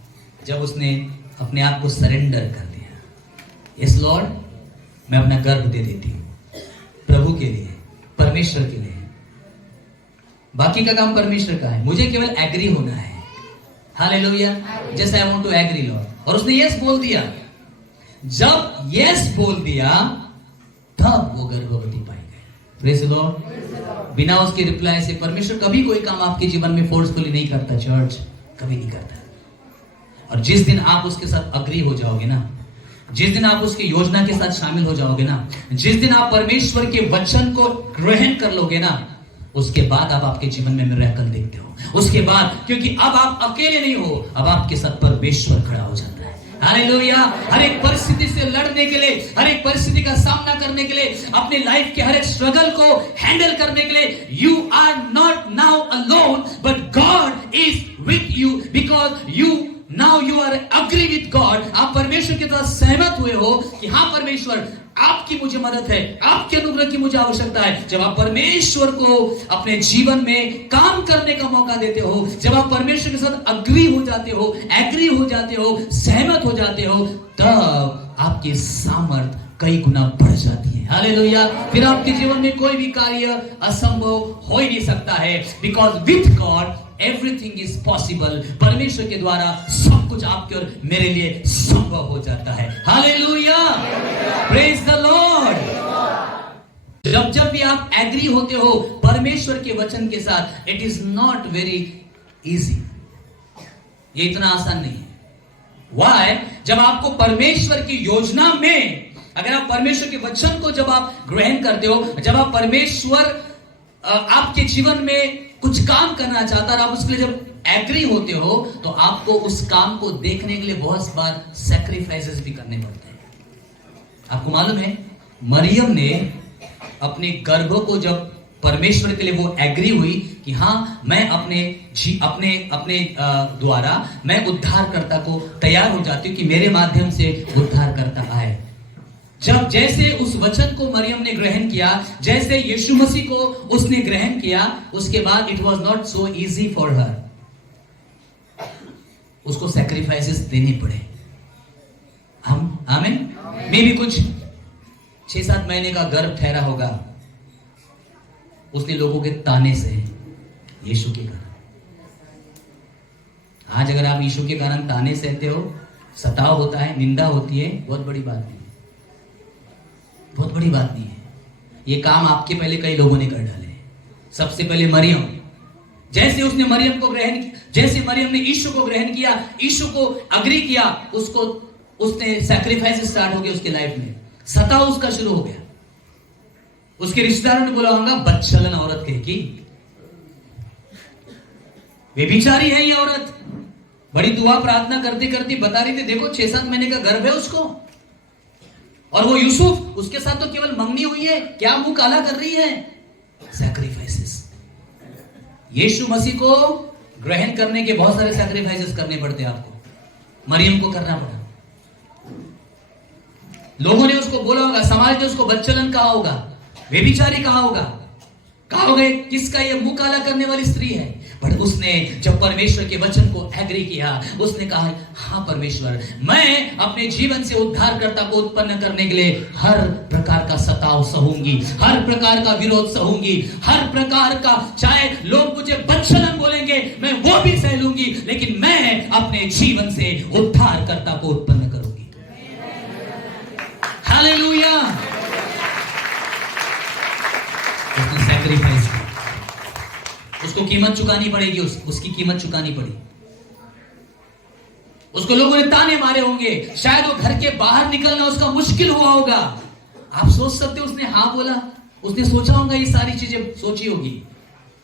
जब उसने अपने आप को सरेंडर कर दिया। यस लॉर्ड, मैं अपना गर्भ दे देती हूं प्रभु के लिए, परमेश्वर के लिए। बाकी का काम परमेश्वर का है, मुझे केवल एग्री होना है। हालेलुया। जैसे I want to agree Lord. और उसने यस बोल दिया। जब यस बोल दिया तब वो गर्भवती पाई गई। Praise the Lord. बिना उसके रिप्लाई से परमेश्वर कभी कोई काम आपके जीवन में फोर्सफुली नहीं करता। चर्च कभी नहीं करता। और जिस दिन आप उसके साथ अग्री हो जाओगे ना, जिस दिन आप उसकी योजना के साथ शामिल हो जाओगे ना, जिस दिन आप परमेश्वर के वचन को ग्रहण कर लोगे ना, उसके बाद आप आपके जीवन में मिरेकल देखते हो। उसके बाद, क्योंकि अब आप अकेले नहीं हो, अब आपके साथ परमेश्वर खड़ा हो जाता है। हालेलुया। हर एक परिस्थिति से लड़ने के लिए, हर एक परिस्थिति का सामना करने के लिए, अपने लाइफ के हर एक स्ट्रगल को हैंडल करने के लिए, you are not now alone, but God is with you, because you now you are agree with God. आप परमेश्वर के साथ सहमत हुए हो कि हाँ परमेश्वर, आपकी मुझे मदद है, आपके अनुग्रह की मुझे आवश्यकता है। जब आप परमेश्वर को अपने जीवन में काम करने का मौका देते हो, जब आप परमेश्वर के साथ अग्री हो जाते हो, एग्री हो जाते हो, सहमत हो जाते हो, तब आपकी सामर्थ कई गुना बढ़ जाती है। हालेलुया। फिर आपके जीवन में कोई भी कार्य असंभव हो ही नहीं सकता है, because with God everything is possible. परमेश्वर के द्वारा सब कुछ आपके और मेरे लिए संभव हो जाता है। हालेलुया। Praise the Lord. जब जब भी आप एग्री होते हो परमेश्वर के वचन के साथ, it is not very easy. ये इतना आसान नहीं है। व्हाई? जब आपको परमेश्वर की योजना में, अगर आप परमेश्वर के वचन को जब आप ग्रहण करते हो, जब आप परमेश्वर आपके जीवन में कुछ काम करना चाहता है, आप उसके लिए जब एग्री होते हो, तो आपको उस काम को देखने के लिए बहुत बार सैक्रिफाइसेस भी करने पड़ते हैं। आपको मालूम है, मरियम ने अपने गर्भ को जब परमेश्वर के लिए वो एग्री हुई कि हाँ मैं अपने द्वारा मैं उद्धारकर्ता को तैयार हो जाती हूँ कि मेरे माध्यम से उद्धारकर्ता आए। जब जैसे उस वचन को मरियम ने ग्रहण किया, जैसे यीशु मसीह को उसने ग्रहण किया, उसके बाद it was not so easy for her. उसको सैक्रिफाइसेस देने पड़े। हम आमीन। मे भी कुछ 6-7 महीने का गर्भ ठहरा होगा उसने लोगों के ताने से, यीशु के कारण। आज अगर आप यीशु के कारण ताने सहते हो, सताव होता है, निंदा होती है, बहुत बड़ी बात नहीं। बहुत बड़ी बात नहीं है। ये काम आपके पहले कई लोगों ने कर डाले। सबसे पहले मरियम, जैसे उसने मरियम को ग्रहण, जैसे मरियम ने यीशु को ग्रहण किया, यीशु को अग्री किया, उसको उसने सैक्रिफाइस स्टार्ट हो गया उसके लाइफ में, सताव उसका शुरू हो गया। उसके रिश्तेदारों ने बोला होगा बदचलन औरत कहेगी, व्यभिचारी है ये औरत। बड़ी दुआ प्रार्थना करते करते बता रही थी देखो 6-7 महीने का गर्भ है उसको, और वो यूसुफ उसके साथ तो केवल मंगनी हुई है, क्या मुंह काला कर रही है। सैक्रिफाइसेस, यीशु मसीह को ग्रहण करने के बहुत सारे सैक्रिफाइसेस करने पड़ते हैं आपको। मरियम को करना पड़ा। लोगों ने उसको बोला होगा, समाज ने उसको बदचलन कहा होगा, व्यभिचारी कहा होगा, किसका ये मुंह काला करने वाली स्त्री है। पर उसने जब परमेश्वर के वचन को एग्री किया, उसने कहा हाँ परमेश्वर, मैं अपने जीवन से उद्धारकर्ता को उत्पन्न करने के लिए हर प्रकार का सताव सहूंगी, हर प्रकार का विरोध सहूंगी, हर प्रकार का, चाहे लोग मुझे बदचलन बोलेंगे मैं वो भी सह लूंगी, लेकिन मैं अपने जीवन से उद्धारकर्ता को उत्पन्न करूंगी। हालेलुया। उसने सैक्रिफाइस किया, उसको कीमत चुकानी पड़ेगी, उसकी कीमत चुकानी पड़ी। उसको लोगों ने ताने मारे होंगे, शायद वो घर के बाहर निकलना उसका मुश्किल हुआ होगा। आप सोच सकते हो उसने हाँ बोला, उसने सोचा होगा ये सारी चीजें सोची होगी,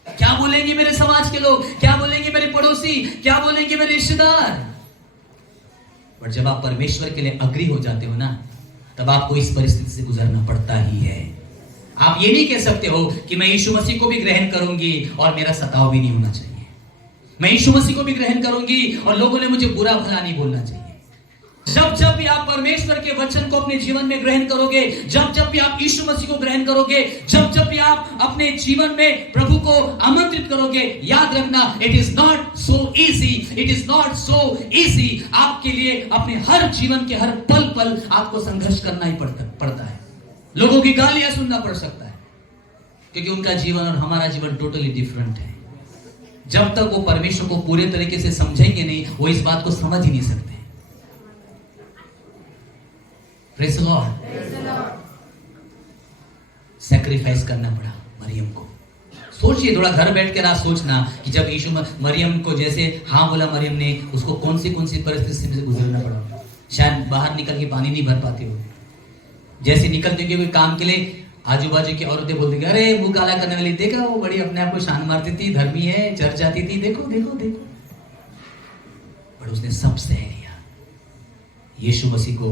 क्या बोलेंगे मेरे समाज के लोग, क्या बोलेंगे मेरे पड़ोसी, क्या बोलेंगे मेरे रिश्तेदार। पर जब आप परमेश्वर के लिए अग्री हो जाते हो ना, तब आपको इस परिस्थिति से गुजरना पड़ता ही है। आप ये नहीं कह सकते हो कि मैं यीशु मसीह को भी ग्रहण करूंगी और मेरा सताव भी नहीं होना चाहिए, मैं यीशु मसीह को भी ग्रहण करूंगी और लोगों ने मुझे बुरा भला नहीं बोलना चाहिए। जब जब भी आप परमेश्वर के वचन को अपने जीवन में ग्रहण करोगे, जब जब भी आप यीशु मसीह को ग्रहण करोगे, जब जब भी आप अपने जीवन में प्रभु को आमंत्रित करोगे, याद रखना it is not so easy, it is not so easy. आपके लिए अपने हर जीवन के हर पल पल आपको संघर्ष करना ही पड़ता है। लोगों की गालियां सुनना पड़ सकता है, क्योंकि उनका जीवन और हमारा जीवन टोटली डिफरेंट है। जब तक वो परमेश्वर को पूरे तरीके से समझेंगे नहीं, वो इस बात को समझ ही नहीं सकते। Praise the Lord. सैक्रिफाइस करना पड़ा मरियम को। सोचिए थोड़ा, घर बैठ कर आप सोचना कि जब यीशु मरियम को जैसे हाँ बोला मरियम ने, उसको कौन सी परिस्थिति से गुजरना पड़ा। शायद बाहर निकल के पानी नहीं भर पाते हो, जैसे निकलते कोई काम के लिए आजू बाजू की औरतें बोलती अरे मुंह काला करने वाली, देखा वो बड़ी अपने आप को शान मारती थी, धर्मी है, चर्च जाती थी, देखो देखो देखो। पर उसने सब सह लिया। यीशु मसीह को,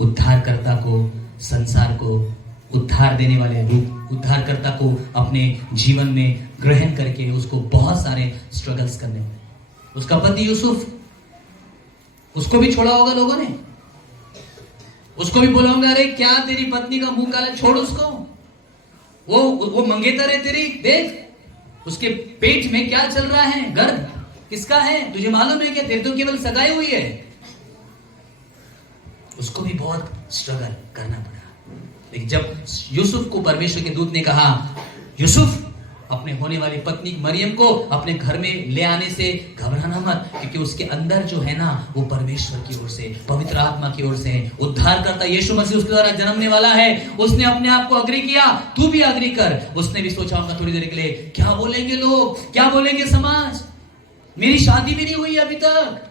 उद्धारकर्ता को, संसार को उद्धार देने वाले रूप उद्धारकर्ता को अपने जीवन में ग्रहण करके उसको बहुत सारे स्ट्रगल्स करने पड़े। उसका पति यूसुफ, उसको भी छोड़ा होगा लोगों ने, उसको भी बोला होगा अरे क्या तेरी पत्नी का मुंह काला, छोड़ उसको, वो मंगेतर है तेरी, देख उसके पेट में क्या चल रहा है, गर्भ किसका है तुझे मालूम है क्या, तेरी तो केवल सगाई हुई है। उसको भी बहुत स्ट्रगल करना पड़ा। लेकिन जब यूसुफ को परमेश्वर के दूत ने कहा यूसुफ अपने होने वाली पत्नी मरियम को अपने घर में ले आने से घबराना मत, क्योंकि उसके अंदर जो है ना वो परमेश्वर की ओर से, पवित्र आत्मा की ओर से उद्धारकर्ता यीशु मसीह उसके द्वारा जन्मने वाला है। उसने अपने आप को अग्री किया, तू भी अग्री कर। उसने भी सोचा होगा थोड़ी देर के लिए क्या बोलेंगे लोग, क्या बोलेंगे समाज, मेरी शादी भी नहीं हुई अभी तक।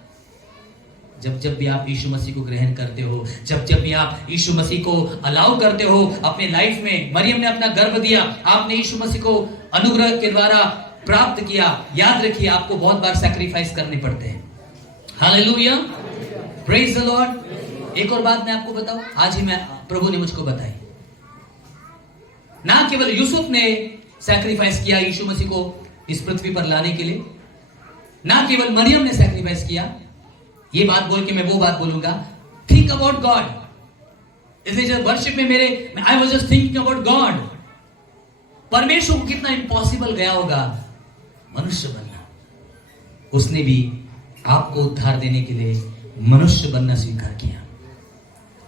जब जब भी आप यीशु मसीह को ग्रहण करते हो, जब जब भी आप यीशु मसीह को अलाउ करते हो अपने लाइफ में, मरियम ने अपना गर्भ दिया, आपने यीशु मसीह को अनुग्रह के द्वारा प्राप्त किया, याद रखिए आपको बहुत बार सैक्रिफाइस करने पड़ते हैं। Hallelujah, praise the Lord. एक और बात मैं आपको बताऊं, आज ही मैं प्रभु ने मुझको बताई। ना केवल यूसुफ ने सैक्रिफाइस किया यीशु मसीह को इस पृथ्वी पर लाने के लिए, ना केवल मरियम ने सैक्रिफाइस किया। ये बात बोल के मैं वो बात बोलूंगा, थिंक अबाउट गॉड। इसलिए जब वर्शिप में I was just thinking about God. परमेश्वर को कितना इम्पॉसिबल गया होगा मनुष्य बनना। उसने भी आपको उद्धार देने के लिए मनुष्य बनना स्वीकार किया।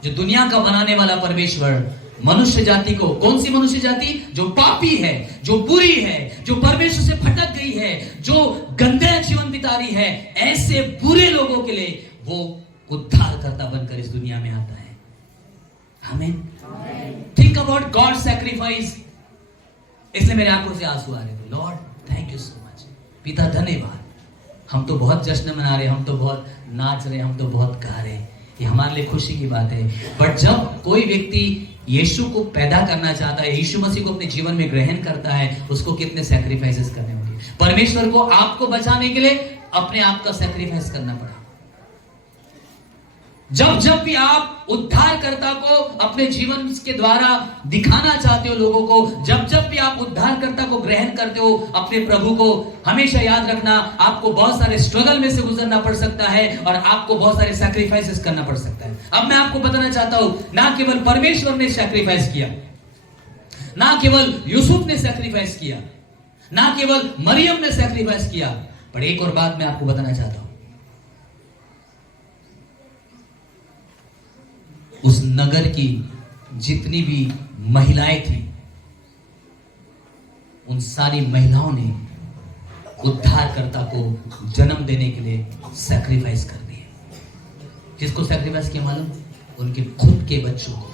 जो दुनिया का बनाने वाला परमेश्वर मनुष्य जाति को, कौन सी मनुष्य जाति, जो पापी है, जो बुरी है, जो परमेश्वर से भटक गई है, जो गंदे जीवन बिता रही है, ऐसे बुरे लोगों के लिए वो उद्धारकर्ता बनकर इस दुनिया में आता है। आमीन। Think about God sacrifice. इसलिए मेरे आंखों से आंसू आ रहे थे। Lord thank you so much. पिता धन्यवाद। हम तो बहुत जश्न मना रहे, हम तो बहुत नाच रहे, हम तो बहुत गा रहे, ये हमारे लिए खुशी की बात है। बट जब कोई व्यक्ति यीशु को पैदा करना चाहता है, यीशु मसीह को अपने जीवन में ग्रहण करता है, उसको कितने सैक्रिफाइसेस करने होंगे। परमेश्वर को आपको बचाने के लिए अपने आप का सैक्रिफाइस करना पड़ा। जब जब भी आप उद्धारकर्ता को अपने जीवन के द्वारा दिखाना चाहते हो लोगों को, जब जब भी आप उद्धारकर्ता को ग्रहण करते हो अपने प्रभु को, हमेशा याद रखना आपको बहुत सारे स्ट्रगल में से गुजरना पड़ सकता है और आपको बहुत सारे सैक्रिफाइसेस करना पड़ सकता है। अब मैं आपको बताना चाहता हूं, ना केवल परमेश्वर ने सैक्रिफाइस किया, ना केवल यूसुफ ने सैक्रिफाइस किया, ना केवल मरियम ने सैक्रिफाइस किया, पर एक और बात मैं आपको बताना चाहता हूं। उस नगर की जितनी भी महिलाएं थी, उन सारी महिलाओं ने उद्धारकर्ता को जन्म देने के लिए सैक्रिफाइस कर दिए। किसको सैक्रिफाइस किया मालूम? उनके खुद के बच्चों को।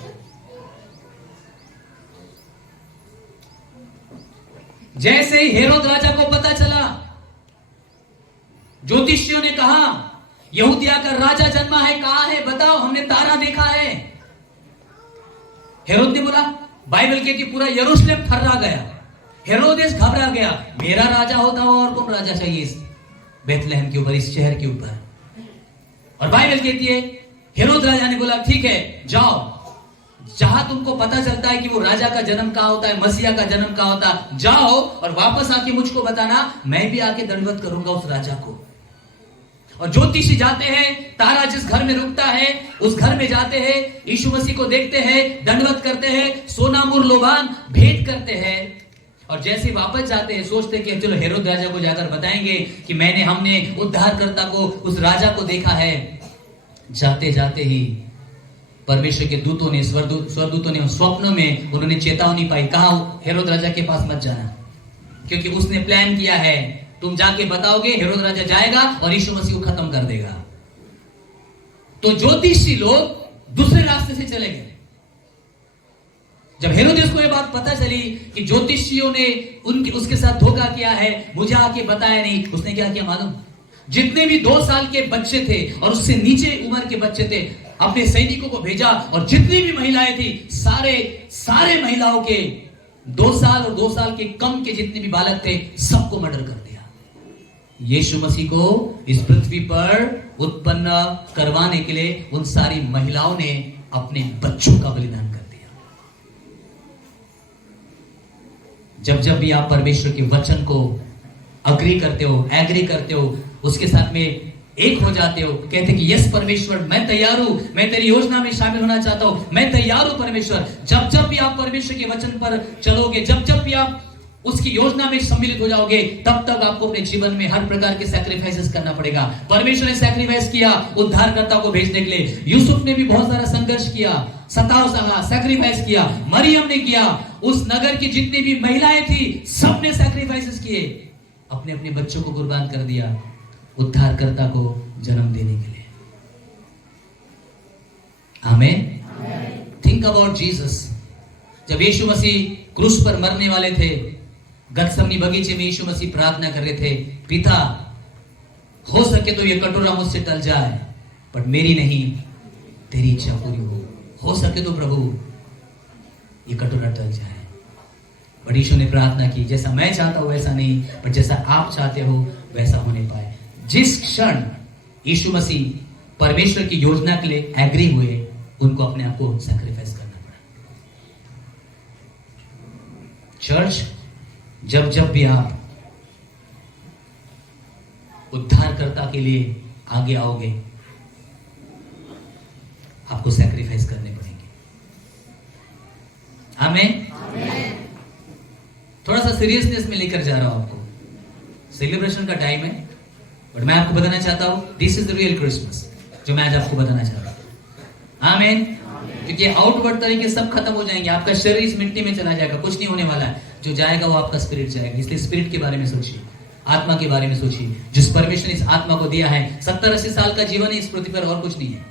जैसे ही हेरोद राजा को पता चला, ज्योतिषियों ने कहा यहूदिया का राजा जन्मा है, कहां है बताओ, हमने तारा देखा है। हेरोद ने बोला, बाइबल कहती पूरा यरूशलेम थर्रा गया, हेरोदेस घबरा गया, मेरा राजा होता हो और कौन राजा चाहिए इस बेथलेहम के ऊपर, इस शहर के ऊपर। और बाइबल कहती है हेरोद राजा ने बोला ठीक है जाओ, जहां तुमको पता चलता है कि वो राजा का जन्म कहां होता है, मसीहा का जन्म कहां होता है, जाओ और वापस आके मुझको बताना, मैं भी आके दंडवत करूंगा उस राजा को। और ज्योतिषी जाते हैं, तारा जिस घर में रुकता है उस घर में जाते हैं, यीशु मसीह को देखते हैं, दंडवत करते हैं, सोना मूर लोबान भेंट करते हैं और जैसे वापस जाते हैं सोचते हैं कि चलो हेरोद राजा को जाकर बताएंगे कि हमने उद्धारकर्ता को, उस राजा को देखा है। जाते जाते ही परमेश्वर के दूतों ने, स्वरदूतों ने स्वप्नों में उन्होंने चेतावनी पाई, कहा हेरोद राजा के पास मत जाना, क्योंकि उसने प्लान किया है, तुम जाके बताओगे हेरोद राजा जाएगा और यीशु मसीह को खत्म कर देगा। तो ज्योतिषी लोग दूसरे रास्ते से चले गए। जब हेरोदेस को यह बात पता चली कि ज्योतिषियों ने उसके साथ धोखा किया है, मुझे आके बताया नहीं, उसने क्या किया मालूम? जितने भी 2 साल के बच्चे थे और उससे नीचे उम्र के बच्चे थे, अपने सैनिकों को भेजा और जितनी भी महिलाएं थी, सारे महिलाओं के 2 साल और 2 साल के कम के जितने भी बालक थे, सबको मर्डर कर दिया। यीशु मसीह को इस पृथ्वी पर उत्पन्न करवाने के लिए उन सारी महिलाओं ने अपने बच्चों का बलिदान कर दिया। जब जब भी आप परमेश्वर के वचन को एग्री करते हो, उसके साथ में एक हो जाते हो, कहते कि यस परमेश्वर मैं तैयार हूं, मैं तेरी योजना में शामिल होना चाहता हूं, मैं तैयार हूं परमेश्वर। जब जब भी आप परमेश्वर के वचन पर चलोगे, जब जब भी आप उसकी योजना में सम्मिलित हो जाओगे, तब तक आपको अपने जीवन में हर प्रकार के सैक्रिफाइसेस करना पड़ेगा। परमेश्वर ने सैक्रिफाइस किया उद्धारकर्ता को भेजने के लिए। यूसुफ ने भी बहुत सारा संघर्ष किया, सताव सैक्रिफाइस किया, मरियम ने किया, उस नगर की जितनी भी महिलाएं थी सबने सैक्रिफाइसेस किए, अपने अपने बच्चों को कुर्बान कर दिया उद्धारकर्ता को जन्म देने के लिए। आमीन। Think about Jesus. जब यीशु मसीह क्रूस पर मरने वाले थे, गतसमनी बगीचे में यीशु मसीह प्रार्थना कर रहे थे, पिता हो सके तो ये कटोरा मुझसे टल जाए, बट मेरी नहीं तेरी इच्छा पूरी हो सके तो प्रभु ये कटोरा टल जाए। बट यीशु ने प्रार्थना की, जैसा मैं चाहता हूं वैसा नहीं, पर जैसा आप चाहते हो वैसा होने पाए। जिस क्षण यीशु मसीह परमेश्वर की योजना के लिए एग्री हुए, उनको अपने आप को सैक्रिफाइस करना पड़ा। चर्च, जब जब भी आप उद्धारकर्ता के लिए आगे आओगे, आपको सैक्रिफाइस करने पड़ेंगे। आमीन। थोड़ा सा सीरियसनेस में लेकर जा रहा हूं आपको। सेलिब्रेशन का टाइम है, बट मैं आपको बताना चाहता हूं this is the real Christmas, जो मैं आज आपको बताना चाहता हूं। आमीन। क्योंकि आउटवर्ड तरीके सब खत्म हो जाएंगे, आपका शरीर इस मिट्टी में चला जाएगा, कुछ नहीं होने वाला है। जो जाएगा वो आपका स्पिरिट जाएगा। इसलिए स्पिरिट के बारे में सोचिए, आत्मा के बारे में सोचिए। जिस परमेश्वर ने इस आत्मा को दिया है, 70-80 साल का जीवन है इस पृथ्वी पर, और कुछ नहीं है।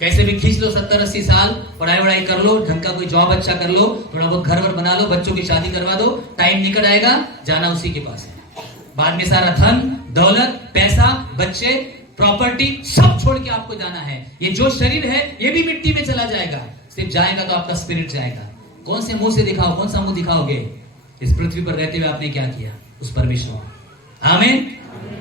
कैसे भी खींच लो 70-80 साल, पढ़ाई वढ़ाई कर लो, ढंग का कोई जॉब अच्छा कर लो, थोड़ा बहुत घर वर बना लो, बच्चों की शादी करवा दो, टाइम निकल आएगा, जाना उसी के पास है। बाद में सारा धन दौलत पैसा बच्चे प्रॉपर्टी सब छोड़ के आपको जाना है। ये जो शरीर है ये भी मिट्टी में चला जाएगा, सिर्फ जाएगा तो आपका स्पिरिट जाएगा। कौन से मुंह से दिखाओ, कौन सा मुंह दिखाओगे? इस पृथ्वी पर रहते हुए आपने क्या किया उस परमेश्वर को। आमीन।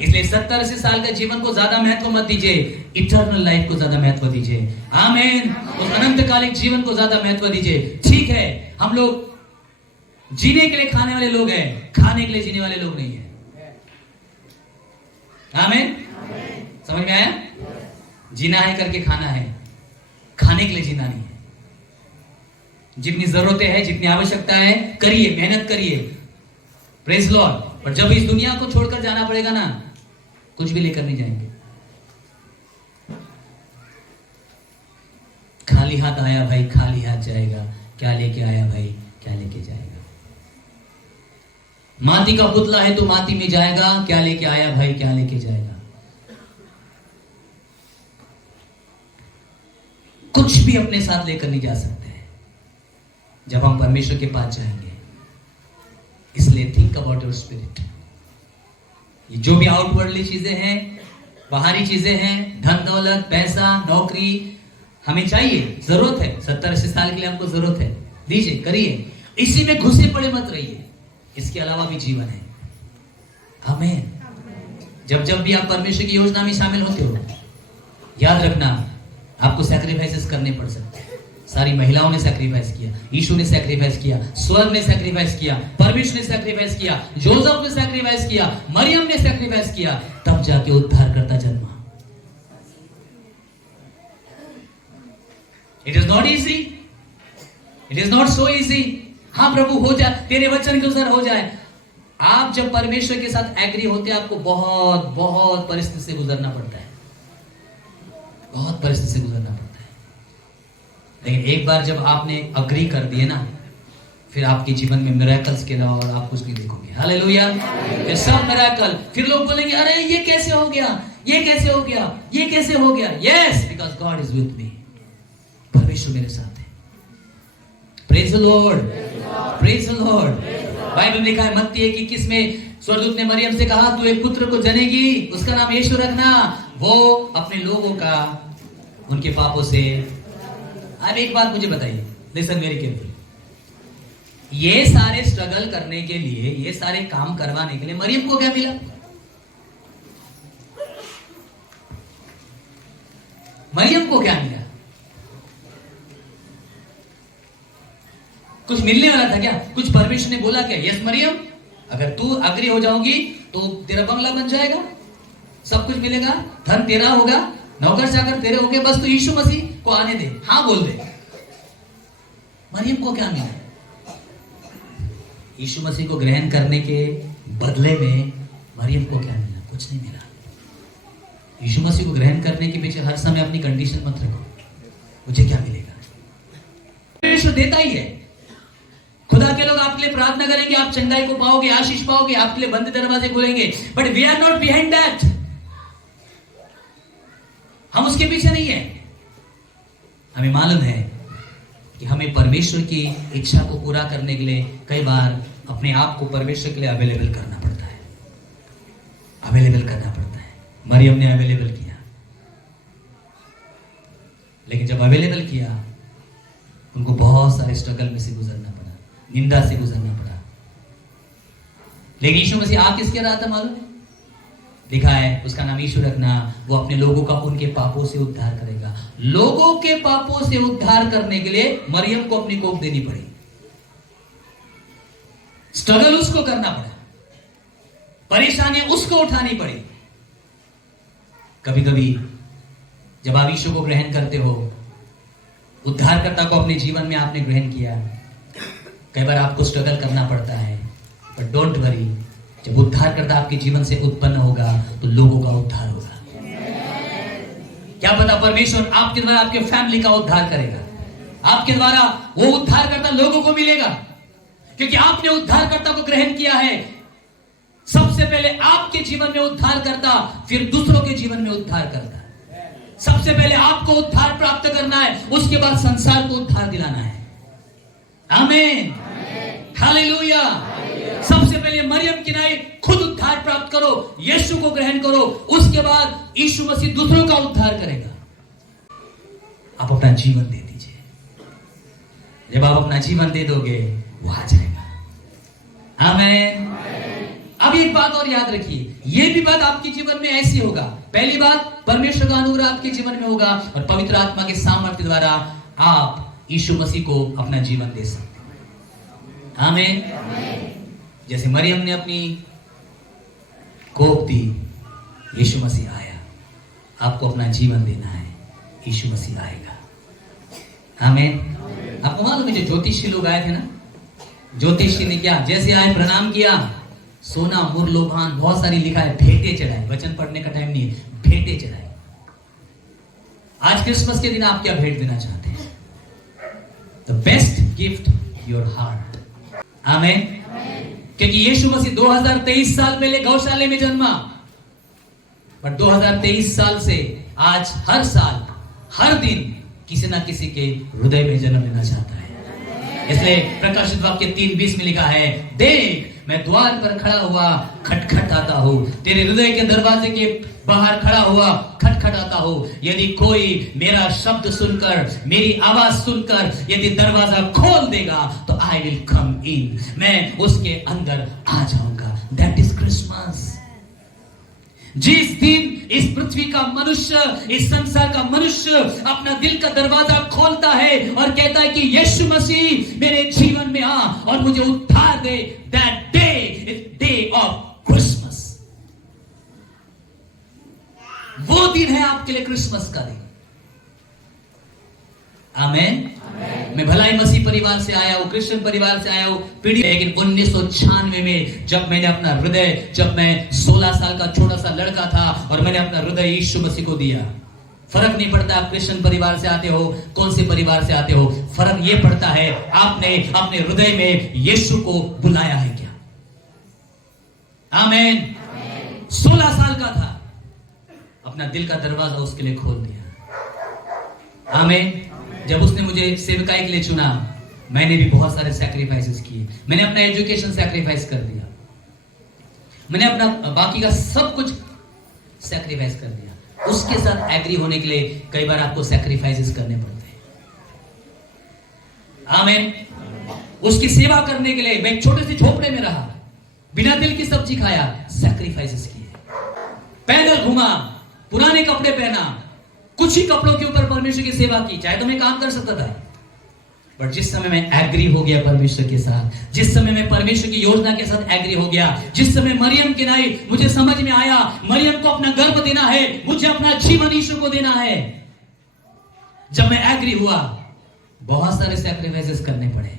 इसलिए 70-80 साल का जीवन को ज्यादा महत्व मत दीजिए, इटर्नल लाइफ को ज्यादा महत्व दीजिए। आमीन। उस अनंतकालिक जीवन को ज्यादा महत्व दीजिए। ठीक है, हम लोग जीने के लिए खाने वाले लोग हैं, खाने के लिए जीने वाले लोग नहीं है। आमीन। समझ में आया? जीना है करके खाना है, खाने के लिए जीना नहीं है। जितनी जरूरतें हैं, जितनी आवश्यकता है करिए, मेहनत करिए, प्रेज लॉर्ड। पर जब इस दुनिया को छोड़कर जाना पड़ेगा ना, कुछ भी लेकर नहीं जाएंगे। खाली हाथ आया भाई, खाली हाथ जाएगा। क्या लेके आया भाई, क्या लेके जाएगा? माटी का पुतला है तो माटी में जाएगा। क्या लेके आया भाई, क्या लेके जाएगा? कुछ भी अपने साथ लेकर नहीं जा सकते हैं जब हम परमेश्वर के पास जाएंगे। इसलिए थिंक अबाउट योर स्पिरिट। ये जो भी आउटवर्डली चीजें हैं, बाहरी चीजें हैं, धन दौलत पैसा नौकरी हमें चाहिए, जरूरत है। 70-80 साल के लिए हमको जरूरत है, दीजिए, करिए, इसी में घुसे पड़े मत रहिए। इसके अलावा भी जीवन है। आमीन। जब जब भी आप परमेश्वर की योजना में शामिल होते हो, याद रखना आपको सैक्रिफाइसेस करने पड़ सकते हैं। सारी महिलाओं ने सैक्रिफाइस किया, यीशु ने सैक्रिफाइस किया, स्वर्ग ने सैक्रिफाइस किया, परमेश्वर ने सैक्रिफाइस किया, जोसेफ ने सैक्रिफाइस किया, मरियम ने सैक्रिफाइस किया, तब जाके उद्धारकर्ता जन्मा। It is not easy, it is not so easy. हाँ प्रभु हो जाए, तेरे वचन के अनुसार हो जाए। आप जब परमेश्वर के साथ एग्री होते हैं, आपको बहुत बहुत परिस्थिति से गुजरना पड़ता है, बहुत परिस्थिति से गुजरना पड़ता है। लेकिन एक बार जब आपने अग्री कर दिए ना, फिर आपके जीवन में मिरेकल्स के अलावा और आप कुछ नहीं देखोगे। हालेलुया। फिर सब मिरेकल, फिर लोग बोलेंगे अरे ये कैसे हो गया, ये कैसे हो गया, ये कैसे हो गया? Yes, because God is with me. परमेश्वर मेरे साथ है। Praise the Lord, praise the Lord. Bible में लिखा है मत्ती 1:21 में, स्वर्गदूत ने मरियम से कहा तू एक पुत्र को जनेगी, उसका नाम यीशु रखना, वो अपने लोगों का उनके पापों से। अब एक बात मुझे बताइए, लिसन वेरी केयरफुली। ये सारे स्ट्रगल करने के लिए, ये सारे काम करवाने के लिए मरियम को क्या मिला? मरियम को क्या मिला? कुछ मिलने वाला था क्या? कुछ परमेश्वर ने बोला क्या? यस मरियम, अगर तू अग्री हो जाओगी तो तेरा बंगला बन जाएगा, सब कुछ मिलेगा, धन तेरा होगा, नौकर चाकर तेरे होंगे, बस तू यीशु मसीह को आने दे, हाँ बोल दे। मरियम को क्या मिला? यीशु मसीह को ग्रहण करने के बदले में मरियम को क्या मिला? कुछ नहीं मिला। यीशु मसीह को ग्रहण करने के पीछे हर समय अपनी कंडीशन मत रखो, मुझे क्या मिलेगा। परमेश्वर देता ही है। खुदा के लोग आपके लिए प्रार्थना करेंगे, आप चंगाई को पाओगे, आशीष पाओगे, आपके लिए बंद दरवाजे खुलेंगे, but we are not behind that. हम उसके पीछे नहीं है। हमें मालूम है कि हमें परमेश्वर की इच्छा को पूरा करने के लिए कई बार अपने आप को परमेश्वर के लिए अवेलेबल करना पड़ता है, अवेलेबल करना पड़ता है। मरियम ने अवेलेबल किया, लेकिन जब अवेलेबल किया उनको बहुत सारे स्ट्रगल में से गुजरना पड़ा, निंदा से गुजरना पड़ा। लेकिन यीशु मसीह आ किसके रहा था मालूम है? लिखा है उसका नाम यीशु रखना, वो अपने लोगों का उनके पापों से उद्धार करेगा। लोगों के पापों से उद्धार करने के लिए मरियम को अपनी कोख देनी पड़ी, स्ट्रगल उसको करना पड़ा, परेशानियां उसको उठानी पड़ी। कभी कभी जब आप यीशु को ग्रहण करते हो, उद्धारकर्ता को अपने जीवन में आपने ग्रहण किया, कई बार आपको स्ट्रगल करना पड़ता है, बट डोंट वरी, जब उद्धारकर्ता आपके जीवन से उत्पन्न होगा तो लोगों का उद्धार होगा। क्या पता परमेश्वर आपके द्वारा आपके फैमिली का उद्धार करेगा, आपके द्वारा वो उद्धारकर्ता लोगों को मिलेगा, क्योंकि आपने उद्धारकर्ता को ग्रहण किया है। सबसे पहले आपके जीवन में उद्धार करता, फिर दूसरों के जीवन में उद्धार करता। सबसे पहले आपको उद्धार प्राप्त करना है, उसके बाद संसार को उद्धार दिलाना है। आमीन, हालेलुया। सबसे पहले मरियम की नाई खुद उद्धार प्राप्त करो, यीशु को ग्रहण करो, उसके बाद यीशु मसीह दूसरों का उद्धार करेगा। आप अपना जीवन दे दीजिए। जब आप अपना जीवन दे दोगे वो आ जाएगा। आमीन। अब एक बात और याद रखिए, यह भी बात आपके जीवन में ऐसी होगा। पहली बात, परमेश्वर का अनुग्रह आपके जीवन में होगा और पवित्र आत्मा के सामर्थ्य द्वारा आप यीशु मसीह को अपना जीवन दे सकते हैं। आमीन। जैसे मरियम ने अपनी कोख दी, यीशु मसीह आया। आपको अपना जीवन देना है, यीशु मसीह आएगा। आमीन। आपको मालूम है जो ज्योतिषी लोग आए थे ना, ज्योतिषी ने क्या, जैसे आए प्रणाम किया, सोना मुरलोभान बहुत सारी लिखा है, भेंटे चढ़ाए। वचन पढ़ने का टाइम नहीं है, भेंटे चढ़ाए। आज क्रिसमस के दिन आप क्या भेंट देना चाहते हैं? The best gift, your heart. आमीन। क्योंकि यीशु मसीह 2023 साल पहले गौशाले में जन्मा, पर 2023 साल से आज हर साल हर दिन किसी ना किसी के हृदय में जन्म लेना चाहता है। इसलिए प्रकाशित वाक्य 3:20 में लिखा है, देख मैं द्वार पर खड़ा हुआ खटखटाता हूं, तेरे हृदय के दरवाजे के बाहर खड़ा हुआ खटखटाता हूं। यदि कोई मेरा शब्द सुनकर, मेरी आवाज सुनकर यदि दरवाजा खोल देगा तो आई विल कम इन, मैं उसके अंदर आ जाऊंगा। That is Christmas. जिस दिन इस पृथ्वी का मनुष्य, इस संसार का मनुष्य अपना दिल का दरवाजा खोलता है और कहता है कि यीशु मसीह मेरे जीवन में आ और मुझे उद्धार दे, that day is day of Christmas. वो दिन है आपके लिए क्रिसमस का दिन। आमीन। मैं भलाई मसीह परिवार से आया हूं, क्रिश्चियन परिवार से आया हूं, पीढ़ी। लेकिन 1996 में जब मैंने अपना हृदय, जब मैं 16 साल का छोटा सा लड़का था और मैंने अपना हृदय यीशु मसीह को दिया। फर्क नहीं पड़ता आप क्रिश्चियन परिवार से आते हो, कौन से परिवार से आते हो, फर्क यह पड़ता है आपने अपने हृदय में यीशु को बुलाया है क्या। आमीन। 16 साल का था, अपना दिल का दरवाजा उसके लिए खोल दिया। आमीन। जब उसने मुझे सेवकाई के लिए चुना, मैंने भी बहुत सारे सैक्रिफाइसेस किए। मैंने अपना एजुकेशन सैक्रिफाइस कर दिया, मैंने अपना बाकी का सब कुछ सैक्रिफाइस कर दिया। उसके साथ एग्री होने के लिए कई बार आपको सैक्रिफाइसेस करने पड़ते हैं। आमीन। उसकी सेवा करने के लिए मैं एक छोटे से झोपड़े में रहा, बिना तिल की सब्जी खाया, सैक्रिफाइसेस किए, पैदल घूमा, पुराने कपड़े पहना, कुछ ही कपड़ों के ऊपर परमेश्वर की सेवा की। चाहे तो मैं काम कर सकता था, बट जिस समय मैं एग्री हो गया परमेश्वर के साथ, जिस समय मैं परमेश्वर की योजना के साथ एग्री हो गया, जिस समय मरियम के नाई मुझे समझ में आया, मरियम को अपना गर्भ देना है, मुझे अपना जीवन यीशु को देना है। जब मैं एग्री हुआ, बहुत सारे सैक्रिफाइसेस करने पड़े,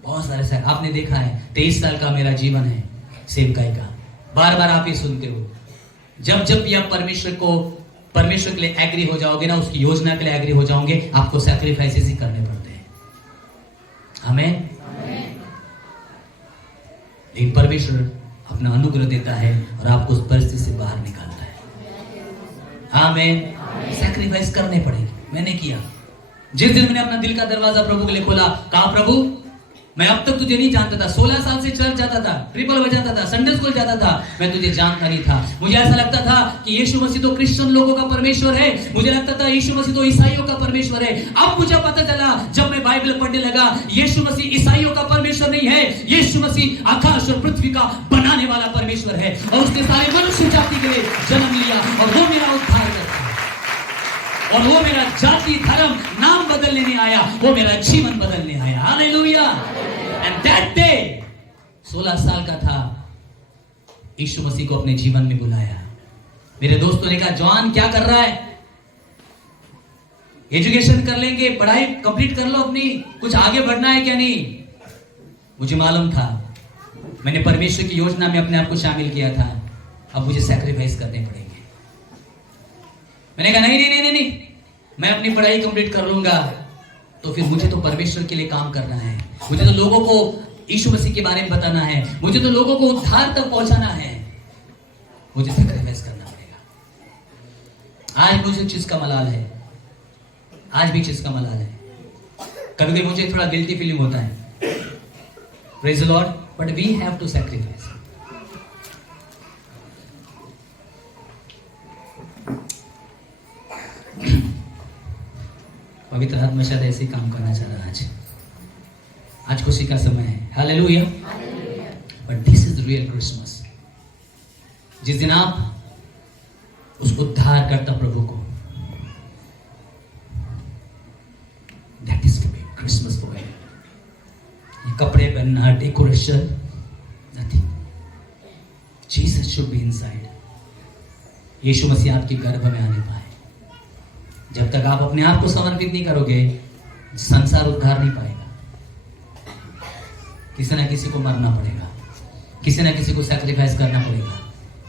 बहुत सारे। आपने देखा है 23 साल का मेरा जीवन है सेवकाई का। बार बार आप ये सुनते हो, जब जब भी आप परमेश्वर के लिए एग्री हो जाओगे ना, उसकी योजना के लिए एग्री हो जाओगे, आपको सैक्रिफाइसेस ही करने पड़ते हैं। आमीन। लेकिन परमेश्वर अपना अनुग्रह देता है और आपको उस परिस्थिति से बाहर निकालता है। आमीन। सैक्रिफाइस करने पड़ेंगे। मैंने किया। जिस दिन मैंने अपना दिल का दरवाजा प्रभु के लिए खोला, कहा प्रभु मैं अब तक तुझे नहीं जानता था, 16 साल से चर्च जाता था, ट्रिपल बजाता था, संडे स्कूल जाता था, मैं तुझे जानता नहीं था। मुझे ऐसा लगता था कि यीशु मसीह तो क्रिश्चियन लोगों का परमेश्वर है, मुझे लगता था यीशु मसीह तो ईसाइयों का परमेश्वर है। अब मुझे पता चला जब मैं बाइबल पढ़ने लगा, यीशु मसीह ईसाइयों का परमेश्वर नहीं है, यीशु मसीह आकाश और पृथ्वी का बनाने वाला परमेश्वर है और उसने सारे मनुष्य जाति के लिए जन्म लिया और वो मेरा उद्धार करता है और वो मेरा जाति धर्म नाम बदलने नहीं आया, वो मेरा जीवन बदलने आया। हालेलुया। एंड दैट डे 16 साल का था, यीशु मसीह को अपने जीवन में बुलाया। मेरे दोस्तों ने कहा जॉन क्या कर रहा है, एजुकेशन कर लेंगे, पढ़ाई कंप्लीट कर लो अपनी, कुछ आगे बढ़ना है क्या नहीं। मुझे मालूम था, मैंने परमेश्वर की योजना में अपने आप को शामिल किया था, अब मुझे सैक्रिफाइस करने पड़ेंगे। मैंने कहा नहीं, मैं अपनी पढ़ाई कंप्लीट कर लूंगा तो फिर मुझे तो परमेश्वर के लिए काम करना है, मुझे तो लोगों को यीशु मसीह के बारे में बताना है, मुझे तो लोगों को उद्धार तक पहुंचाना है, मुझे सैक्रिफाइस करना पड़ेगा। आज मुझे चीज का मलाल है, आज भी चीज का मलाल है। कभी कभी मुझे थोड़ा गिल्टी फीलिंग होता है, praise the Lord, but we have to sacrifice. पवित्र आत्मा शायद ऐसे ही काम करना चाह रहा है। आज खुशी का समय है, hallelujah. But this is real Christmas. जिस दिन आप उस उद्धार करता प्रभु को, that is Christmas for you. कपड़े पहनना, decoration, nothing. Jesus should be inside. यीशु मसीह आपके गर्भ में आने पाए। जब तक आप अपने आप को समर्पित नहीं करोगे, संसार उद्धार नहीं पाएगा। किसी ना किसी को मरना पड़ेगा, किसी ना किसी को सैक्रिफाइस करना पड़ेगा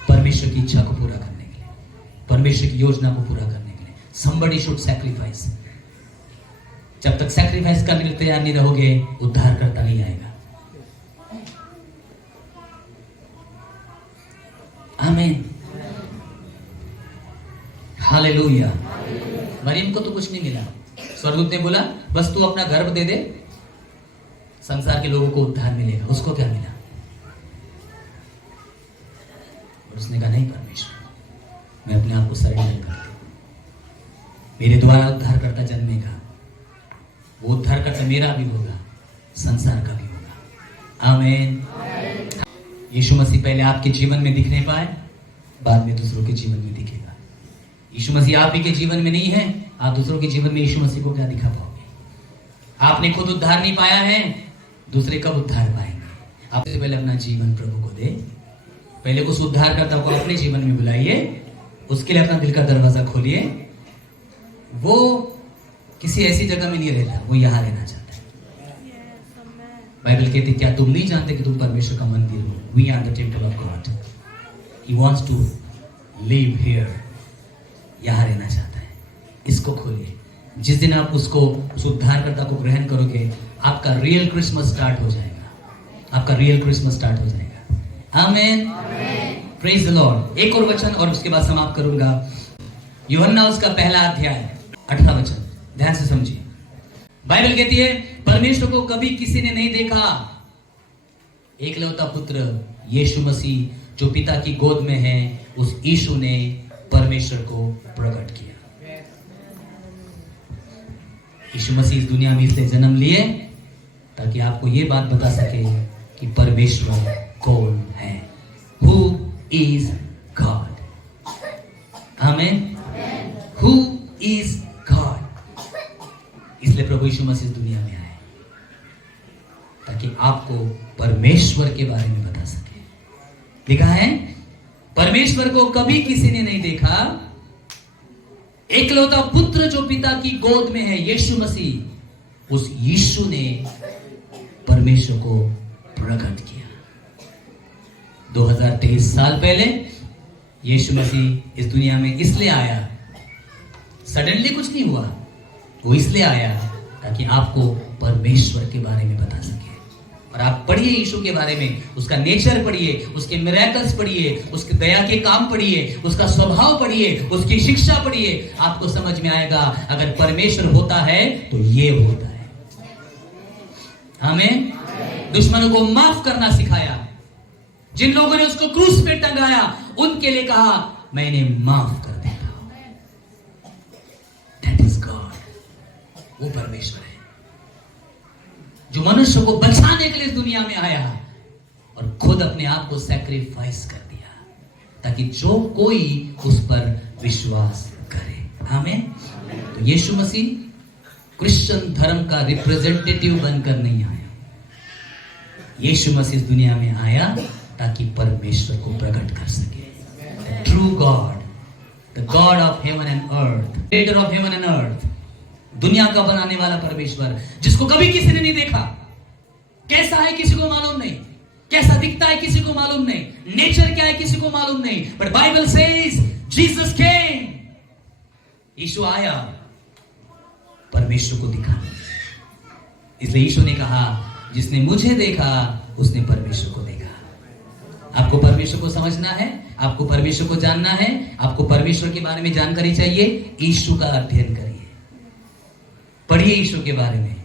परमेश्वर की इच्छा को पूरा करने के लिए, परमेश्वर की योजना को पूरा करने के लिए। somebody should sacrifice। जब तक सैक्रिफाइस करने के लिए तैयार नहीं रहोगे, उद्धार करता नहीं आएगा। आमीन, हालेलुया। मरियम को तो कुछ नहीं मिला। स्वर्गदूत ने बोला बस तू अपना गर्भ दे दे, संसार के लोगों को उद्धार मिलेगा। उसको क्या मिला? और उसने कहा नहीं परमेश्वर, मैं अपने आप को सरेंडर करता हूं, मेरे द्वारा उद्धार करता जन्मेगा। वो उद्धार करता मेरा भी होगा, संसार का भी होगा। आमीन। यीशु मसीह पहले आपके जीवन में दिखने पाए, बाद में दूसरों के जीवन में दिखेगा। यीशु मसीह आप ही के जीवन में नहीं है, आप दूसरों के जीवन में यीशु मसीह को क्या दिखा पाओगे? आपने खुद उद्धार नहीं पाया है, दूसरे कब उद्धार पाएंगे? आपसे पहले अपना जीवन प्रभु को दे, पहले उस उद्धारकर्ता को अपने जीवन में बुलाइए, उसके लिए अपना दिल का दरवाजा खोलिए। वो किसी ऐसी जगह में नहीं रहता, वो यहाँ रहना चाहता है। बाइबल कहती क्या तुम नहीं जानते कि तुम परमेश्वर का मंदिर हो? We are the temple of God. He wants to live here. यहाँ रहना चाहता है। इसको खोलिए। जिस दिन आप उसको, उस उद्धारकर्ता को ग्रहण करोगे, आपका रियल क्रिसमस स्टार्ट हो जाएगा। आपका रियल क्रिसमस स्टार्ट हो जाएगा। आमीन, प्रेज द लॉर्ड। एक और वचन और उसके बाद समाप्त करूंगा। यूहन्ना उसका पहला अध्याय 18 वचन, ध्यान से समझिए। बाइबल कहती है परमेश्वर को कभी किसी ने नहीं देखा, एकलौता पुत्र यीशु मसीह जो पिता की गोद में है, उस यीशु ने परमेश्वर को प्रकट किया। यीशु मसीह इस दुनिया में इसलिए जन्म लिए ताकि आपको यह बात बता सके कि परमेश्वर कौन है। Who is God? आमीन। Who is God? इसलिए प्रभु यीशु मसीह इस दुनिया में आए ताकि आपको परमेश्वर के बारे में बता सके। लिखा है परमेश्वर को कभी किसी ने नहीं देखा, एकलौता पुत्र जो पिता की गोद में है, यीशु मसीह, उस यीशु ने परमेश्वर को प्रकट किया। 2023 साल पहले यीशु मसीह इस दुनिया में इसलिए आया, सडनली कुछ नहीं हुआ, वो इसलिए आया ताकि आपको परमेश्वर के बारे में बता सके। और आप पढ़िए यीशु के बारे में, उसका नेचर पढ़िए, उसके मिरेकल्स पढ़िए, उसके दया के काम पढ़िए, उसका स्वभाव पढ़िए, उसकी शिक्षा पढ़िए। आपको समझ में आएगा अगर परमेश्वर होता है तो ये होता है। हमें दुश्मनों को माफ करना सिखाया। जिन लोगों ने उसको क्रूस पे टंगाया उनके लिए कहा मैं इन्हें माफ कर देता हूं। That is God. वो परमेश्वर है जो मनुष्य को बचाने के लिए इस दुनिया में आया और खुद अपने आप को सैक्रिफाइस कर दिया ताकि जो कोई उस पर विश्वास करे। आमीन। तो यीशु मसीह क्रिश्चियन धर्म का रिप्रेजेंटेटिव बनकर नहीं आया। यीशु मसीह इस दुनिया में आया ताकि परमेश्वर को प्रकट कर सके। True God, the God of heaven and earth, creator of heaven and earth, दुनिया का बनाने वाला परमेश्वर जिसको कभी किसी ने नहीं देखा। कैसा है किसी को मालूम नहीं, कैसा दिखता है किसी को मालूम नहीं, नेचर क्या है किसी को मालूम नहीं, but Bible says Jesus came. यीशु आया परमेश्वर को दिखाने। इसलिए यीशु ने कहा जिसने मुझे देखा उसने परमेश्वर को देखा। आपको परमेश्वर को समझना है, आपको परमेश्वर को जानना है, आपको परमेश्वर के बारे में जानकारी चाहिए, यीशु का अध्ययन करिए, पढ़िए यीशु के बारे में,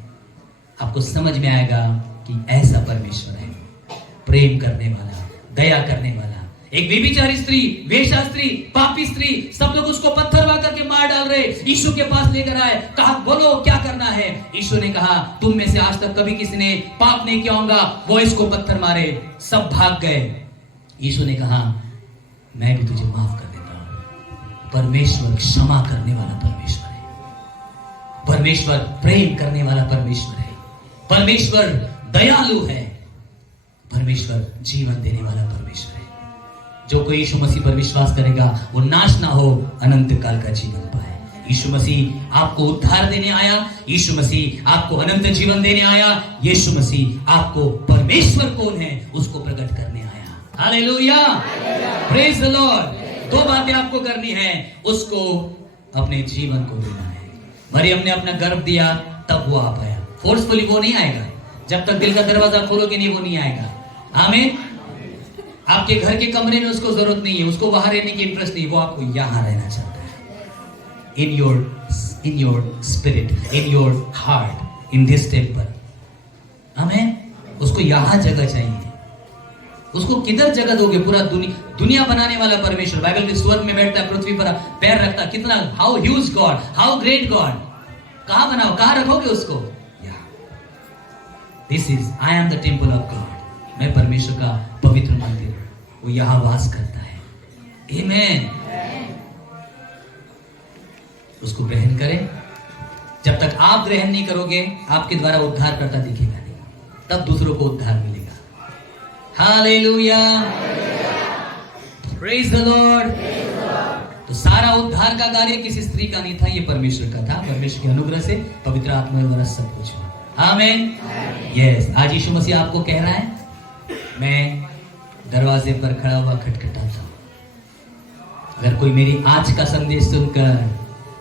आपको समझ में आएगा कि ऐसा परमेश्वर है, प्रेम करने वाला, दया करने वाला। एक व्यभिचारी स्त्री, वेश्या स्त्री, पापी स्त्री, सब लोग उसको पत्थर मार करके मार डाल रहे, यीशु के पास लेकर आए, कहा बोलो क्या करना है। यीशु ने कहा तुम में से आज तक कभी किसी ने पाप नहीं किया होगा, वो इसको पत्थर मारे। सब भाग गए। यीशु ने कहा मैं भी तुझे माफ कर देता हूं। परमेश्वर क्षमा करने वाला परमेश्वर है, परमेश्वर प्रेम करने वाला परमेश्वर है, परमेश्वर दयालु है, परमेश्वर जीवन देने वाला परमेश्वर है। जो कोई यीशु मसीह पर विश्वास करेगा वो नाश ना हो, अनंत काल का जीवन पाए। यीशु मसीह आपको उद्धार देने आया, यीशु मसीह आपको अनंत जीवन देने आया, यीशु मसीह आपको परमेश्वर कौन है उसको प्रकट करने आया। Hallelujah, praise the Lord. दो बातें आपको करनी है, उसको अपने जीवन को देना है। मरियम ने अपना गर्भ दिया तब वो आ पाया, फोर्सफुली वो नहीं आएगा, जब तक दिल का दरवाजा खोलोगे नहीं वो नहीं आएगा। आमीन। आपके घर के कमरे में उसको जरूरत नहीं है, उसको वहां रहने की इंटरेस्ट नहीं, वो आपको यहां रहना चाहता है। In your spirit, in your heart, in this temple. आमीन। उसको यहां जगह चाहिए। उसको किधर जगह दोगे? पूरा दुनिया बनाने वाला परमेश्वर, बाइबल में स्वर्ग में बैठता है, पृथ्वी पर पैर रखता, कितना how huge God, how great God. कहां बनाओ, कहां रखोगे उसको? This is I am the temple of God. मैं परमेश्वर का पवित्र मंदिर, वो यहां वास करता है। आमीन। उसको ग्रहण करें। जब तक आप ग्रहण नहीं करोगे, आपके द्वारा उद्धार करता दिखेगा नहीं, तब दूसरों को उद्धार मिलेगा। Hallelujah, praise the Lord. तो सारा उद्धार का कार्य किसी स्त्री का नहीं था, ये परमेश्वर का था। परमेश्वर के अनुग्रह से, पवित्र आत्मा द्वारा सब कुछ हुआ। आमीन। यस, आज यीशु मसीह आपको कह रहा है मैं दरवाजे पर खड़ा हुआ खटखटाता हूं। अगर कोई मेरी आज का संदेश सुनकर,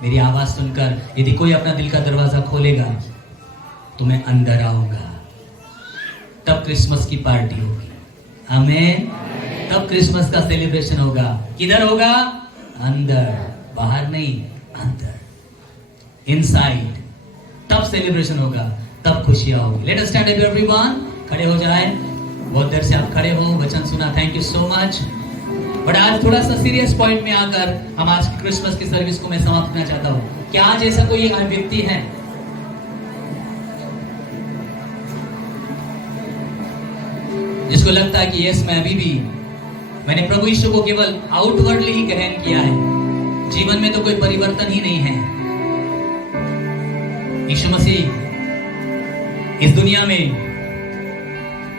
मेरी आवाज सुनकर यदि कोई अपना दिल का दरवाजा खोलेगा तो मैं अंदर आऊंगा। तब क्रिसमस की पार्टी होगी। आमीन। तब क्रिसमस का सेलिब्रेशन होगा। किधर होगा? अंदर, बाहर नहीं, अंदर, इनसाइड। तब सेलिब्रेशन होगा, तब खुशियां होगी। Let us stand up everyone. खड़े हो जाए। बहुत देर से आप खड़े हो, वचन सुना, thank you so much. But आज थोड़ा सा सीरियस पॉइंट में आकर हम आज की क्रिसमस की सर्विस को मैं समाप्त करना चाहता हूं। क्या आज ऐसा कोई व्यक्ति है जिसको लगता है कि यस, मैं अभी भी मैंने प्रभु यीशु को केवल आउटवर्डली ही ग्रहण किया है, जीवन में तो कोई परिवर्तन ही नहीं है। यीशु मसीह इस दुनिया में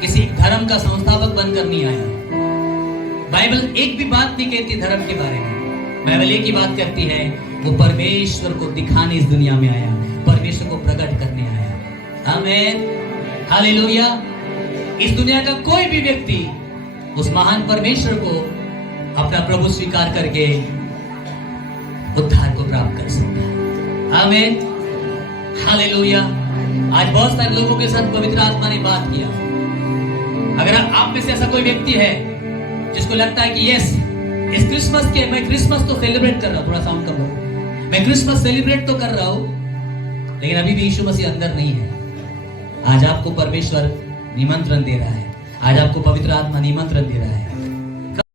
किसी धर्म का संस्थापक बनकर नहीं आया। बाइबल एक भी बात नहीं कहती धर्म के बारे में। बाइबल एक ही बात कहती है, वो परमेश्वर को दिखाने इस दुनिया में आया, परमेश्वर को प्रकट करने आया। आमीन। हालेलुया। इस दुनिया का कोई भी व्यक्ति उस महान परमेश्वर को अपना प्रभु स्वीकार करके उद्धार को प्राप्त कर सकता है। आमीन। हालेलुया। आज बहुत सारे लोगों के साथ पवित्र आत्मा ने बात किया। अगर आप में से ऐसा कोई व्यक्ति है जिसको लगता है कि यस, इस क्रिसमस के मैं क्रिसमस तो सेलिब्रेट कर रहा हूं, थोड़ा साउंड कम लो, मैं क्रिसमस सेलिब्रेट तो कर रहा हूं, लेकिन अभी भी यीशु मसीह अंदर नहीं है। आज आपको परमेश्वर निमंत्रण दे रहा है, आज आपको पवित्र आत्मा निमंत्रण दे रहा है